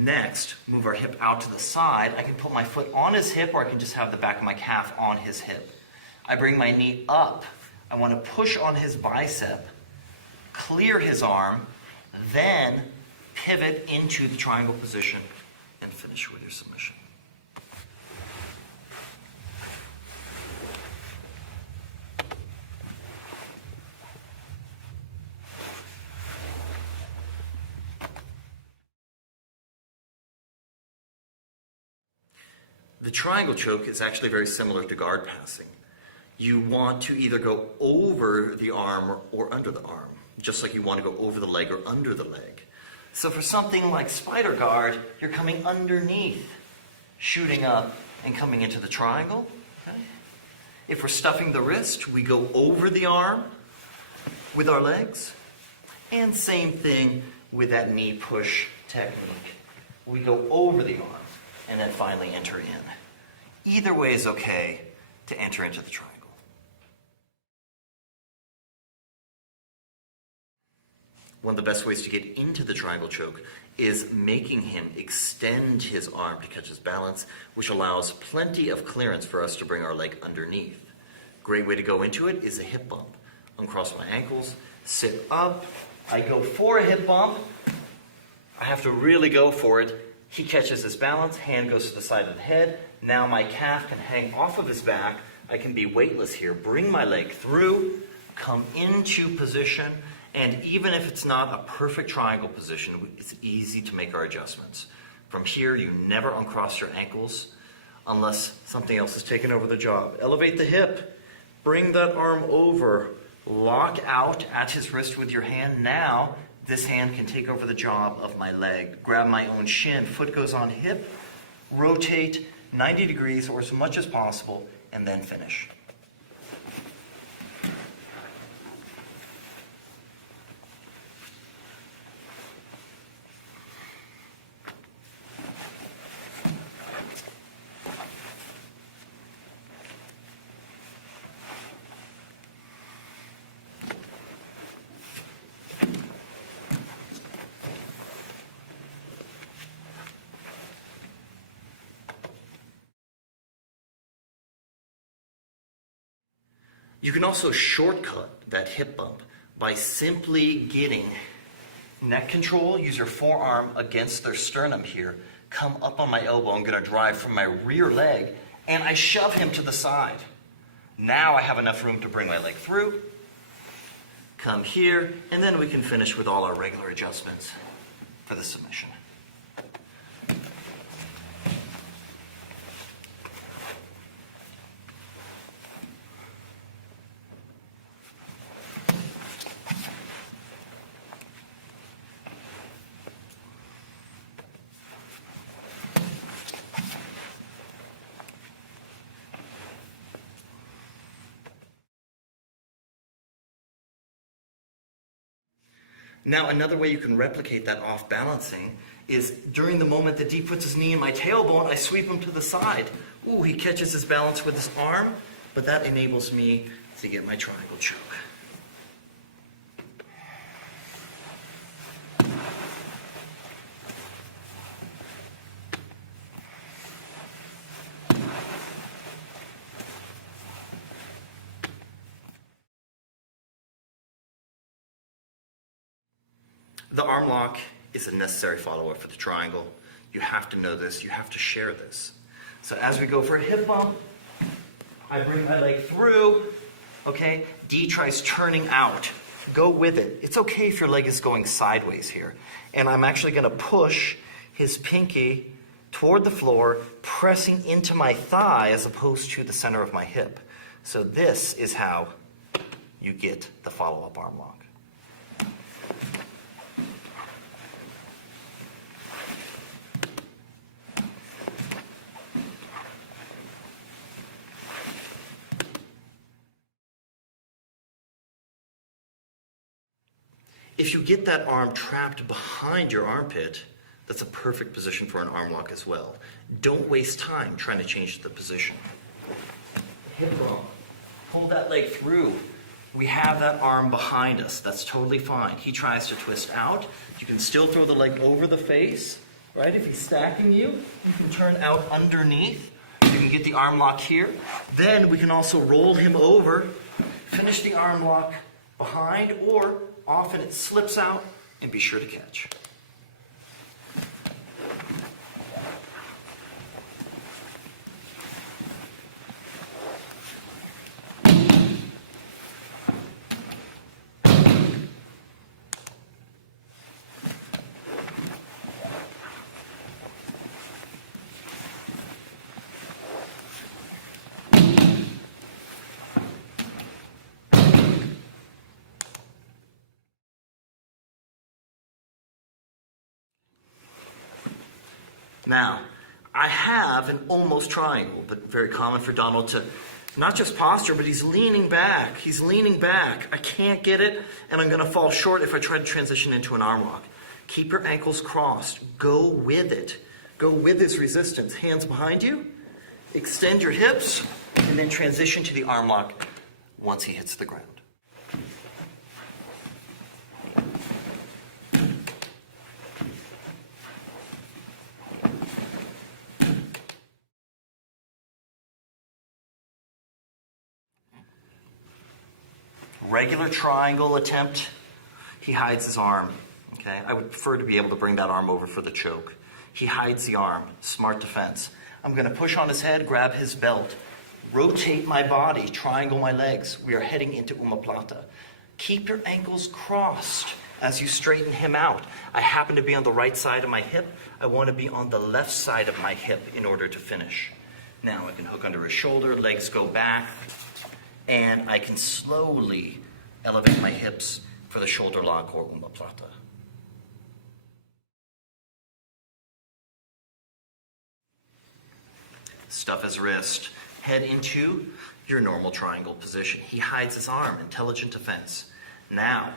Next, move our hip out to the side. I can put my foot on his hip, or I can just have the back of my calf on his hip. I bring my knee up. I want to push on his bicep, clear his arm, then pivot into the triangle position and finish with your submission. The triangle choke is actually very similar to guard passing. You want to either go over the arm or under the arm, just like you want to go over the leg or under the leg. So for something like spider guard, you're coming underneath, shooting up and coming into the triangle. Okay? If we're stuffing the wrist, we go over the arm with our legs. And same thing with that knee push technique. We go over the arm and then finally enter in. Either way is okay to enter into the triangle. One of the best ways to get into the triangle choke is making him extend his arm to catch his balance, which allows plenty of clearance for us to bring our leg underneath. Great way to go into it is a hip bump. Uncross my ankles, sit up, I go for a hip bump. I have to really go for it. He catches his balance, hand goes to the side of the head. Now my calf can hang off of his back. I can be weightless here. Bring my leg through, come into position, and even if it's not a perfect triangle position, it's easy to make our adjustments. From here, you never uncross your ankles unless something else has taken over the job. Elevate the hip, bring that arm over, lock out at his wrist with your hand. Now, this hand can take over the job of my leg. Grab my own shin, foot goes on hip, rotate 90 degrees or as much as possible, and then finish. You can also shortcut that hip bump by simply getting neck control. Use your forearm against their sternum here. Come up on my elbow. I'm going to drive from my rear leg, and I shove him to the side. Now I have enough room to bring my leg through. Come here, and then we can finish with all our regular adjustments for the submission. Now, another way you can replicate that off-balancing is during the moment that D puts his knee in my tailbone, I sweep him to the side. Ooh, he catches his balance with his arm, but that enables me to get my triangle choke. The arm lock is a necessary follow-up for the triangle. You have to know this, you have to share this. So as we go for a hip bump, I bring my leg through, okay? D tries turning out. Go with it. It's okay if your leg is going sideways here. And I'm actually gonna push his pinky toward the floor, pressing into my thigh as opposed to the center of my hip. So this is how you get the follow-up arm lock. If you get that arm trapped behind your armpit, that's a perfect position for an arm lock as well. Don't waste time trying to change the position. Hip bump. Pull that leg through. We have that arm behind us. That's totally fine. He tries to twist out. You can still throw the leg over the face, right? If he's stacking you, you can turn out underneath. You can get the arm lock here. Then we can also roll him over, finish the arm lock behind, or often it slips out, and be sure to catch. Now, I have an almost triangle, but very common for Donald to not just posture, but he's leaning back. He's leaning back. I can't get it, and I'm going to fall short if I try to transition into an arm lock. Keep your ankles crossed. Go with it. Go with his resistance. Hands behind you. Extend your hips, and then transition to the arm lock once he hits the ground. Regular triangle attempt, he hides his arm. Okay, I would prefer to be able to bring that arm over for the choke. He hides the arm, smart defense. I'm going to push on his head, grab his belt, rotate my body, triangle my legs. We are heading into omoplata. Keep your ankles crossed as you straighten him out. I happen to be on the right side of my hip. I want to be on the left side of my hip in order to finish. Now I can hook under his shoulder, legs go back, and I can slowly elevate my hips for the shoulder lock or omoplata. Stuff his wrist. Head into your normal triangle position. He hides his arm, intelligent defense. Now,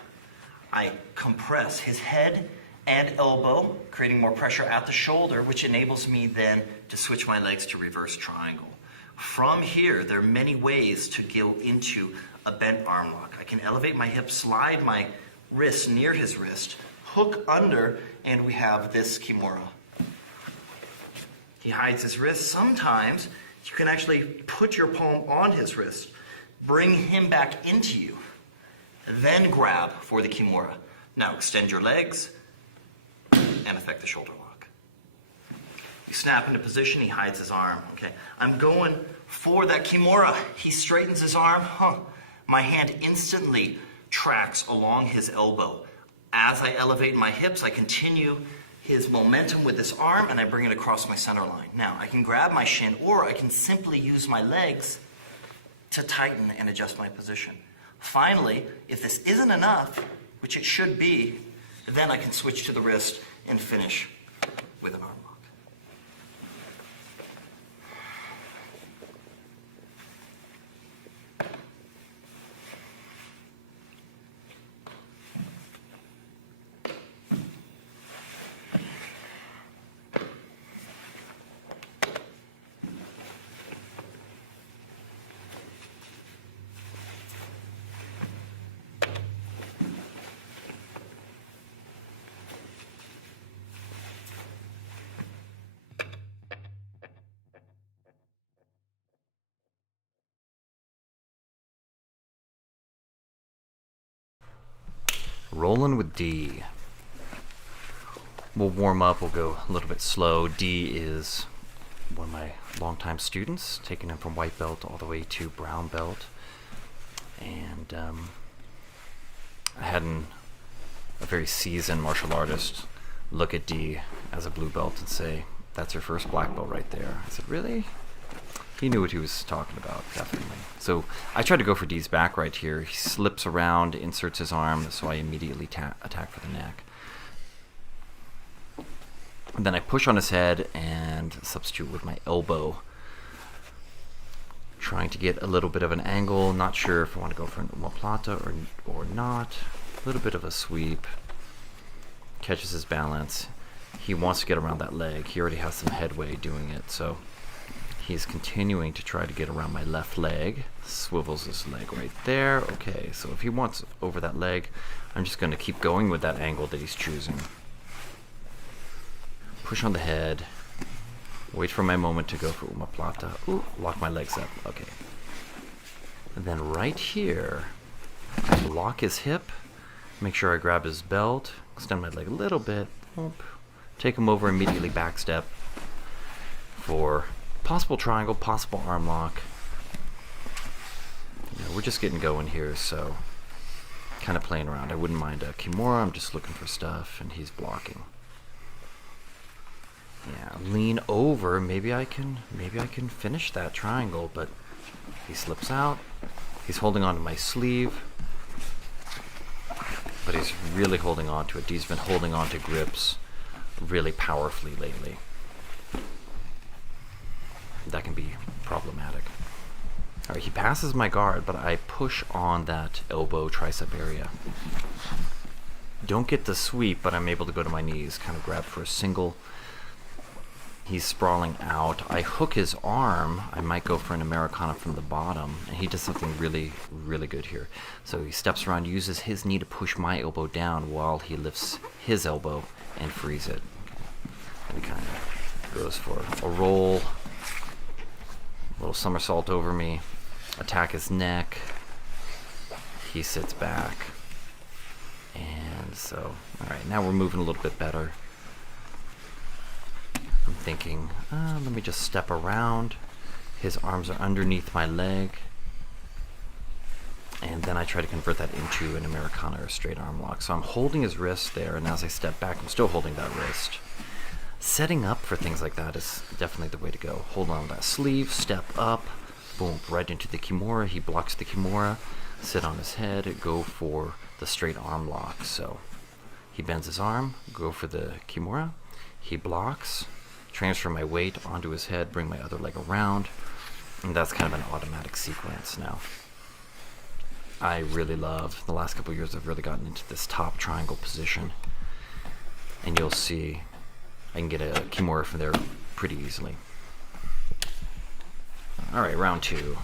I compress his head and elbow, creating more pressure at the shoulder, which enables me then to switch my legs to reverse triangle. From here, there are many ways to go into a bent arm lock. I can elevate my hip, slide my wrist near his wrist, hook under, and we have this kimura. He hides his wrist. Sometimes you can actually put your palm on his wrist, bring him back into you, then grab for the kimura. Now extend your legs and affect the shoulder lock. You snap into position, he hides his arm. Okay, I'm going for that kimura. He straightens his arm. My hand instantly tracks along his elbow. As I elevate my hips, I continue his momentum with this arm and I bring it across my center line. Now, I can grab my shin or I can simply use my legs to tighten and adjust my position. Finally, if this isn't enough, which it should be, then I can switch to the wrist and finish with an arm lock. Rolling with D. We'll warm up, we'll go a little bit slow. D is one of my longtime students, taking him from white belt all the way to brown belt. And I had a very seasoned martial artist look at D as a blue belt and say, "That's your first black belt right there." I said, "Really?" He knew what he was talking about, definitely. So I tried to go for D's back right here. He slips around, inserts his arm, so I immediately attack for the neck. And then I push on his head and substitute with my elbow, trying to get a little bit of an angle. Not sure if I want to go for an omoplata or not. A little bit of a sweep. Catches his balance. He wants to get around that leg. He already has some headway doing it, so he's continuing to try to get around my left leg. Swivels his leg right there. Okay, so if he wants over that leg, I'm just going to keep going with that angle that he's choosing. Push on the head. Wait for my moment to go for omoplata. Ooh, lock my legs up. Okay. And then right here, I lock his hip. Make sure I grab his belt. Extend my leg a little bit. Boop. Take him over, immediately back step for possible triangle, possible arm lock. You know, we're just getting going here, so kind of playing around. I wouldn't mind a kimura. I'm just looking for stuff, and he's blocking. Yeah, lean over. Maybe I can finish that triangle, but he slips out. He's holding onto my sleeve, but he's really holding on to it. He's been holding on to grips really powerfully lately. that can be problematic. All right, he passes my guard, but I push on that elbow tricep area. Don't get the sweep, but I'm able to go to my knees, kind of grab for a single. He's sprawling out. I hook his arm. I might go for an Americana from the bottom, and he does something really, really good here. So he steps around, uses his knee to push my elbow down while he lifts his elbow and frees it. And he kind of goes for a roll, a little somersault over me, attack his neck. He sits back. And so, all right, now we're moving a little bit better. I'm thinking, let me just step around. His arms are underneath my leg. And then I try to convert that into an Americana or straight arm lock. So I'm holding his wrist there, and as I step back, I'm still holding that wrist. Setting up for things like that is definitely the way to go. Hold on to that sleeve, step up, boom, right into the Kimura. He blocks the Kimura, sit on his head, go for the straight arm lock. So he bends his arm, go for the Kimura. He blocks, transfer my weight onto his head, bring my other leg around, and that's kind of an automatic sequence now. I really love, the last couple of years I've really gotten into this top triangle position, and you'll see I can get a Kimura from there pretty easily. Alright, round 2.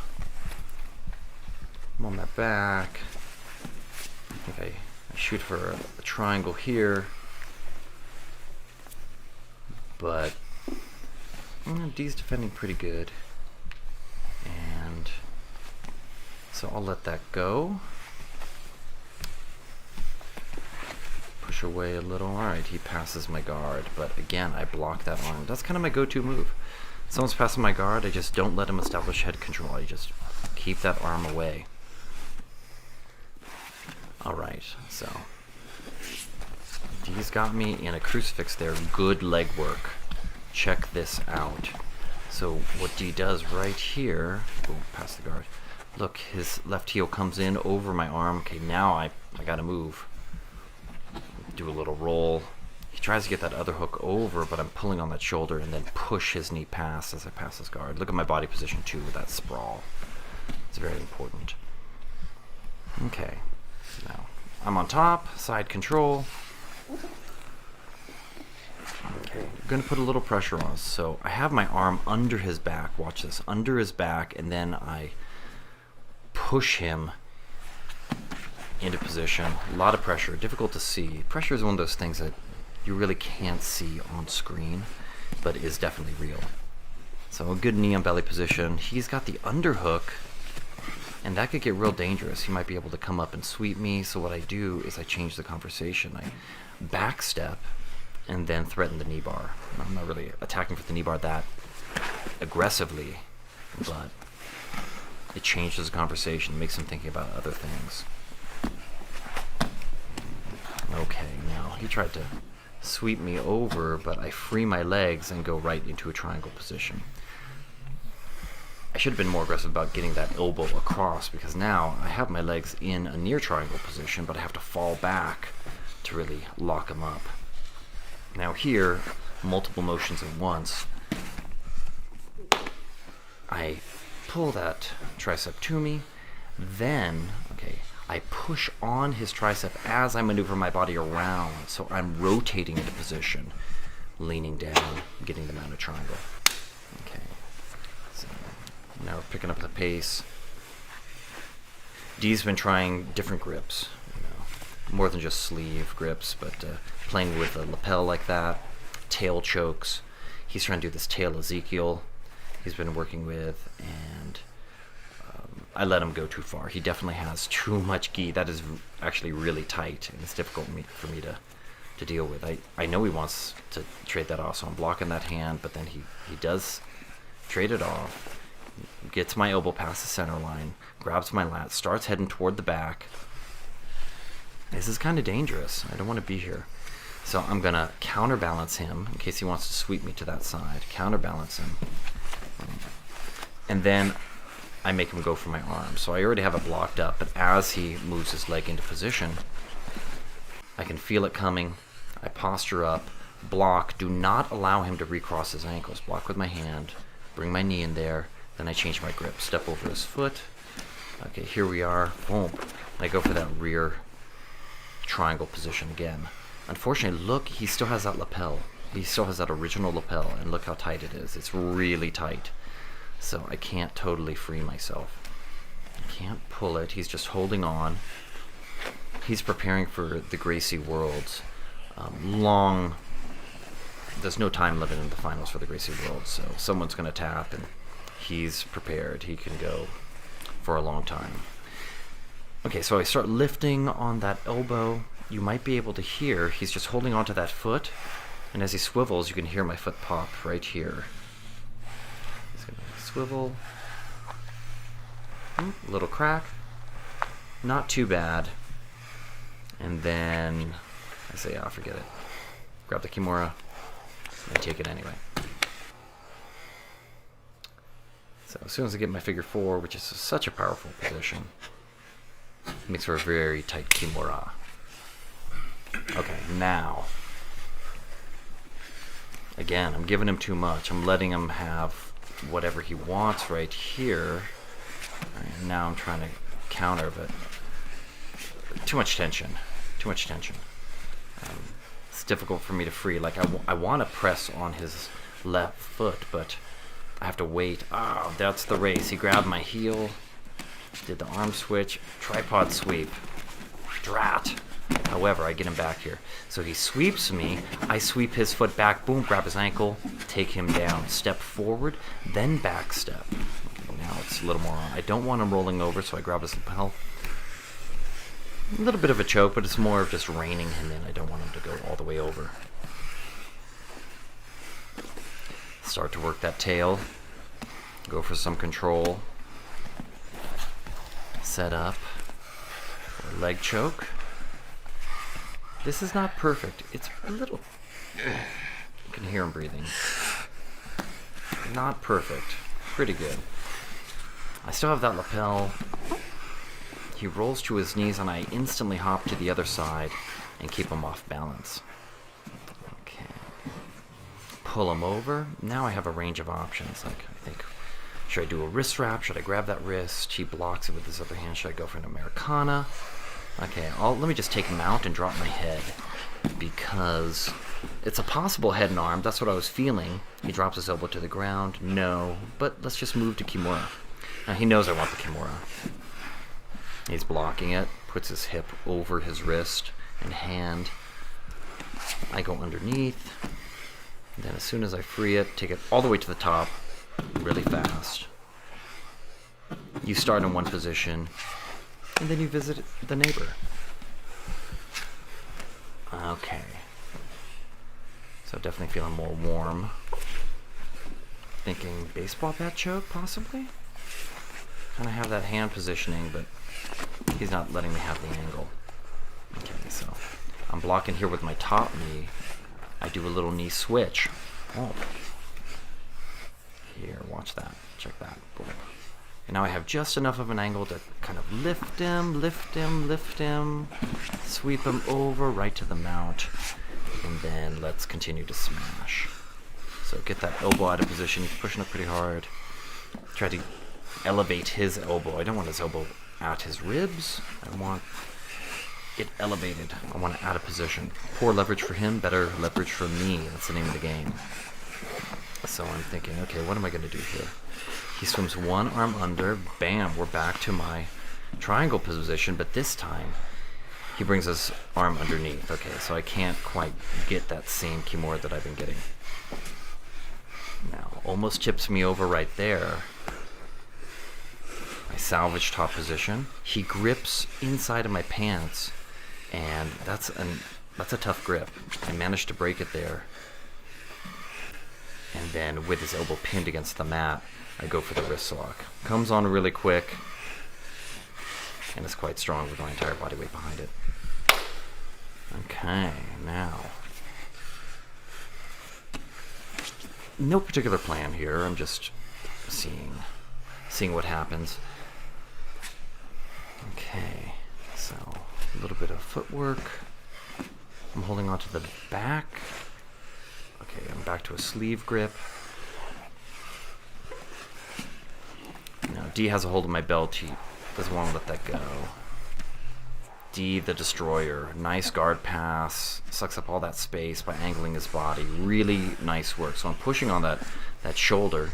I'm on my back. I think I shoot for a triangle here, but D's defending pretty good, and so I'll let that go. Push away a little. Alright, he passes my guard, but again, I block that arm. That's kind of my go-to move. If someone's passing my guard, I just don't let him establish head control. I just keep that arm away. Alright, so D's got me in a crucifix there. Good leg work. Check this out. So what D does right here, boom, pass the guard. Look, his left heel comes in over my arm. Okay, now I gotta move. Do a little roll. He tries to get that other hook over, but I'm pulling on that shoulder and then push his knee past as I pass his guard. Look at my body position too with that sprawl. It's very important. Okay, now I'm on top, side control. Okay, I'm gonna put a little pressure on. So I have my arm under his back. Watch this, under his back, and then I push him into position. A lot of pressure, difficult to see. Pressure is one of those things that you really can't see on screen, but is definitely real. So a good knee on belly position. He's got the underhook, and that could get real dangerous. He might be able to come up and sweep me. So what I do is I change the conversation. I back step and then threaten the knee bar. I'm not really attacking for the knee bar that aggressively, but it changes the conversation, makes him thinking about other things. Okay, now he tried to sweep me over, but I free my legs and go right into a triangle position. I should have been more aggressive about getting that elbow across, because now I have my legs in a near triangle position, but I have to fall back to really lock them up. Now here, multiple motions at once. I pull that tricep to me, then, okay, I push on his tricep as I maneuver my body around, so I'm rotating into position, leaning down, getting them out of triangle. Okay, so now we're picking up the pace. D's been trying different grips, more than just sleeve grips, but playing with a lapel like that, tail chokes. He's trying to do this tail Ezekiel he's been working with, and I let him go too far. He definitely has too much gi. That is actually really tight, and it's difficult for me to deal with. I know he wants to trade that off, so I'm blocking that hand, but then he does trade it off, gets my elbow past the center line, grabs my lat, starts heading toward the back. This is kind of dangerous. I don't want to be here. So I'm going to counterbalance him in case he wants to sweep me to that side. Counterbalance him. And then I make him go for my arm. So I already have it blocked up, but as he moves his leg into position, I can feel it coming. I posture up, block. Do not allow him to recross his ankles. Block with my hand. bring my knee in there, then I change my grip, step over his foot. Okay, here we are, boom. I go for that rear triangle position again. Unfortunately, look, he still has that lapel. He still has that original lapel, and look how tight it is. It's really tight. So I can't totally free myself. I can't pull it. He's just holding on. He's preparing for the Gracie Worlds. There's no time limit in the finals for the Gracie Worlds, so someone's going to tap, and he's prepared. He can go for a long time. Okay, so I start lifting on that elbow. You might be able to hear, he's just holding onto that foot, and as he swivels, you can hear my foot pop right here. He's going to swivel. A little crack. Not too bad. And then I say, forget it. Grab the Kimura and take it anyway. So as soon as I get my figure 4, which is such a powerful position, it makes for a very tight Kimura. Okay, now, again, I'm giving him too much. I'm letting him have whatever he wants right here. And now I'm trying to counter, but too much tension. Too much tension. It's difficult for me to free. Like, I want to press on his left foot, but I have to wait. That's the race. He grabbed my heel, did the arm switch, tripod sweep. Drat. However, I get him back here. So he sweeps me, I sweep his foot back, boom, grab his ankle, take him down, step forward, then back step. Okay, now it's a little more on. I don't want him rolling over, so I grab his lapel. A little bit of a choke, but it's more of just reining him in. I don't want him to go all the way over. Start to work that tail. Go for some control. Set up for a leg choke. This is not perfect. It's a little... You can hear him breathing. Not perfect. Pretty good. I still have that lapel. He rolls to his knees, and I instantly hop to the other side and keep him off balance. Okay. Pull him over. Now I have a range of options. Like, I think, should I do a wrist wrap? Should I grab that wrist? He blocks it with his other hand. Should I go for an Americana? Okay, let me just take him out and drop my head, because it's a possible head and arm. That's what I was feeling. He drops his elbow to the ground. No, but let's just move to Kimura. Now, he knows I want the Kimura. He's blocking it, puts his hip over his wrist and hand. I go underneath. Then as soon as I free it, take it all the way to the top really fast. You start in one position, and then you visit the neighbor. Okay. So definitely feeling more warm. Thinking baseball bat choke, possibly? Kind of have that hand positioning, but he's not letting me have the angle. Okay, so I'm blocking here with my top knee. I do a little knee switch. Oh. Here, watch that. Check that. Boom. And now I have just enough of an angle to kind of lift him, sweep him over right to the mount, and then let's continue to smash. So get that elbow out of position. He's pushing up pretty hard. Try to elevate his elbow. I don't want his elbow at his ribs. I want it elevated. I want it out of position. Poor leverage for him, better leverage for me. That's the name of the game. So I'm thinking, okay, what am I going to do here? He swims one arm under. Bam, we're back to my triangle position, but this time he brings his arm underneath. Okay, so I can't quite get that same Kimura that I've been getting. Now, almost tips me over right there. I salvage top position. He grips inside of my pants, and that's a tough grip. I managed to break it there. And then with his elbow pinned against the mat, I go for the wrist lock. Comes on really quick, and it's quite strong with my entire body weight behind it. Okay, now. No particular plan here. I'm just seeing what happens. Okay, so a little bit of footwork. I'm holding onto the back. Okay, I'm back to a sleeve grip. D has a hold of my belt. He doesn't want to let that go. D, the destroyer. Nice guard pass. Sucks up all that space by angling his body. Really nice work. So I'm pushing on that shoulder.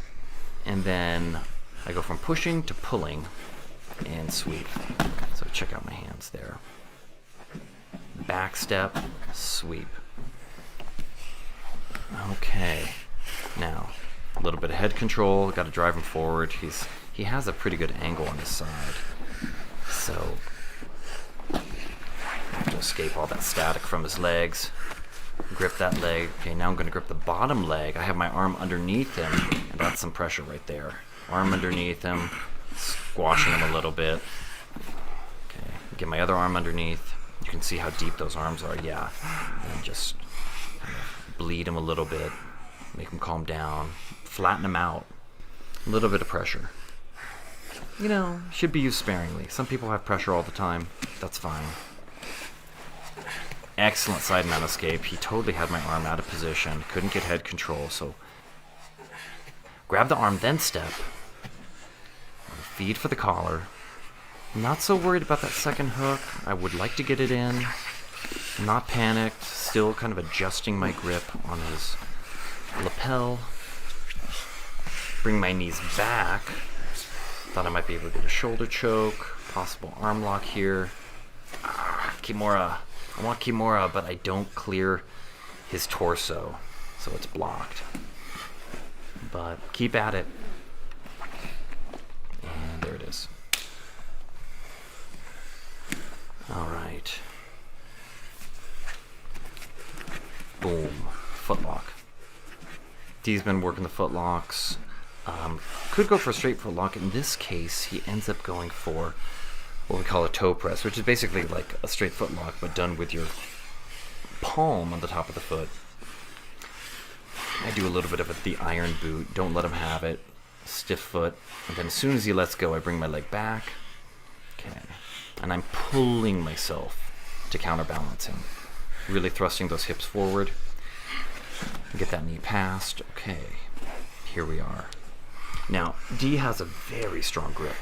And then I go from pushing to pulling and sweep. So check out my hands there. Back step, sweep. Okay. Now, a little bit of head control. Got to drive him forward. He has a pretty good angle on his side. So to escape all that static from his legs. Grip that leg. Okay, now I'm going to grip the bottom leg. I have my arm underneath him, and that's some pressure right there. Arm underneath him, squashing him a little bit. Okay, get my other arm underneath. You can see how deep those arms are, yeah. And just kind of bleed him a little bit, make him calm down, flatten him out. A little bit of pressure. You know, should be used sparingly. Some people have pressure all the time. That's fine. Excellent side mount escape. He totally had my arm out of position. Couldn't get head control, so grab the arm, then step. Feed for the collar. Not so worried about that second hook. I would like to get it in. Not panicked. Still kind of adjusting my grip on his lapel. Bring my knees back. Thought I might be able to get a shoulder choke. Possible arm lock here. Kimura. I want Kimura, but I don't clear his torso, so it's blocked. But keep at it. And there it is. All right. Boom. Footlock. D's been working the footlocks. Could go for a straight footlock. In this case, he ends up going for what we call a toe press, which is basically like a straight footlock, but done with your palm on the top of the foot. I do a little bit of the iron boot. Don't let him have it. Stiff foot. And then as soon as he lets go, I bring my leg back. Okay. And I'm pulling myself to counterbalance him. Really thrusting those hips forward. Get that knee past. Okay. Here we are. Now, D has a very strong grip.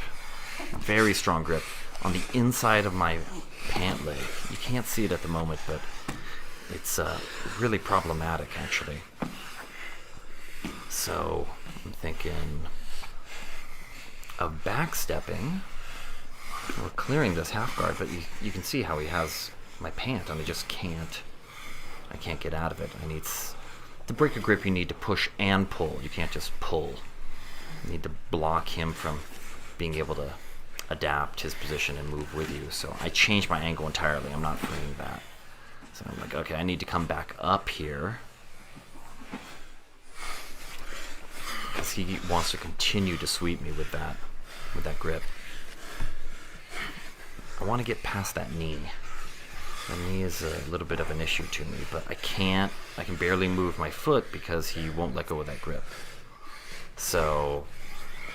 Very strong grip on the inside of my pant leg. You can't see it at the moment, but it's really problematic, actually. So I'm thinking of backstepping. We're clearing this half guard, but you can see how he has my pant, and I just can't. I can't get out of it. To break a grip, you need to push and pull. You can't just pull. You need to block him from being able to adapt his position and move with you. So I changed my angle entirely. I'm not freeing that. So I'm like, okay, I need to come back up here because he wants to continue to sweep me with that grip. I want to get past that knee. The knee is a little bit of an issue to me, but I can barely move my foot because he won't let go of that grip. So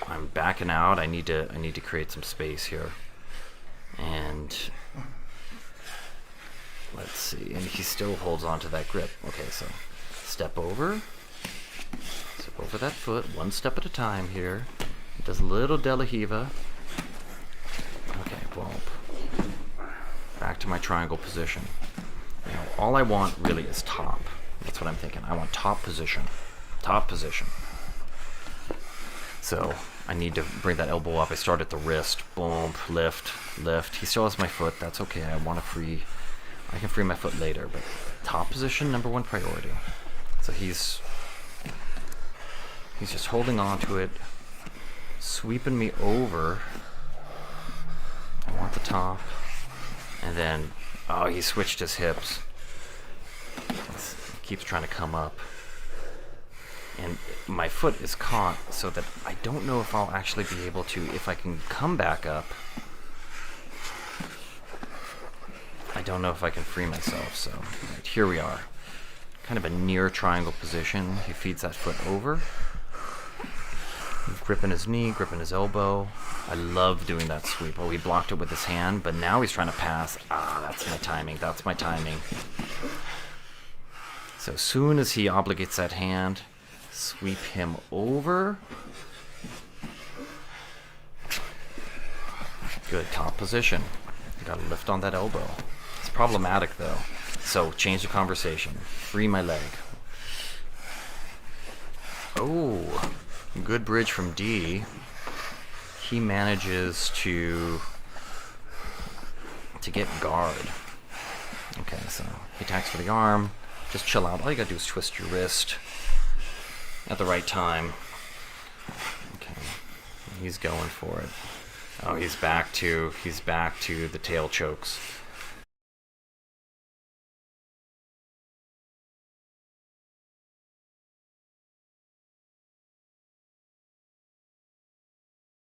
I'm backing out. I need to create some space here. And let's see. And he still holds on to that grip. Okay, so step over that foot, one step at a time here. He does a little De La Hiva. Okay, bump. Back to my triangle position. Now, all I want really is top. That's what I'm thinking. I want top position. Top position. So I need to bring that elbow up. I start at the wrist. Boom, lift. He still has my foot. That's okay. I can free my foot later, but top position, number one priority. So he's just holding on to it, sweeping me over. I want the top. And then, he switched his hips. He keeps trying to come up. And my foot is caught so that I don't know if I'll actually be able to, if I can come back up. I don't know if I can free myself, so right, here we are. Kind of a near triangle position. He feeds that foot over. Gripping his knee, gripping his elbow. I love doing that sweep. Oh, he blocked it with his hand, but now he's trying to pass. That's my timing. So as soon as he obligates that hand, sweep him over. Good, top position. You gotta lift on that elbow. It's problematic though. So change the conversation. Free my leg. Oh, good bridge from D. He manages to get guard. Okay, so he attacks for the arm. Just chill out. All you gotta do is twist your wrist at the right time. Okay, he's going for it. Oh, he's back to the tail chokes.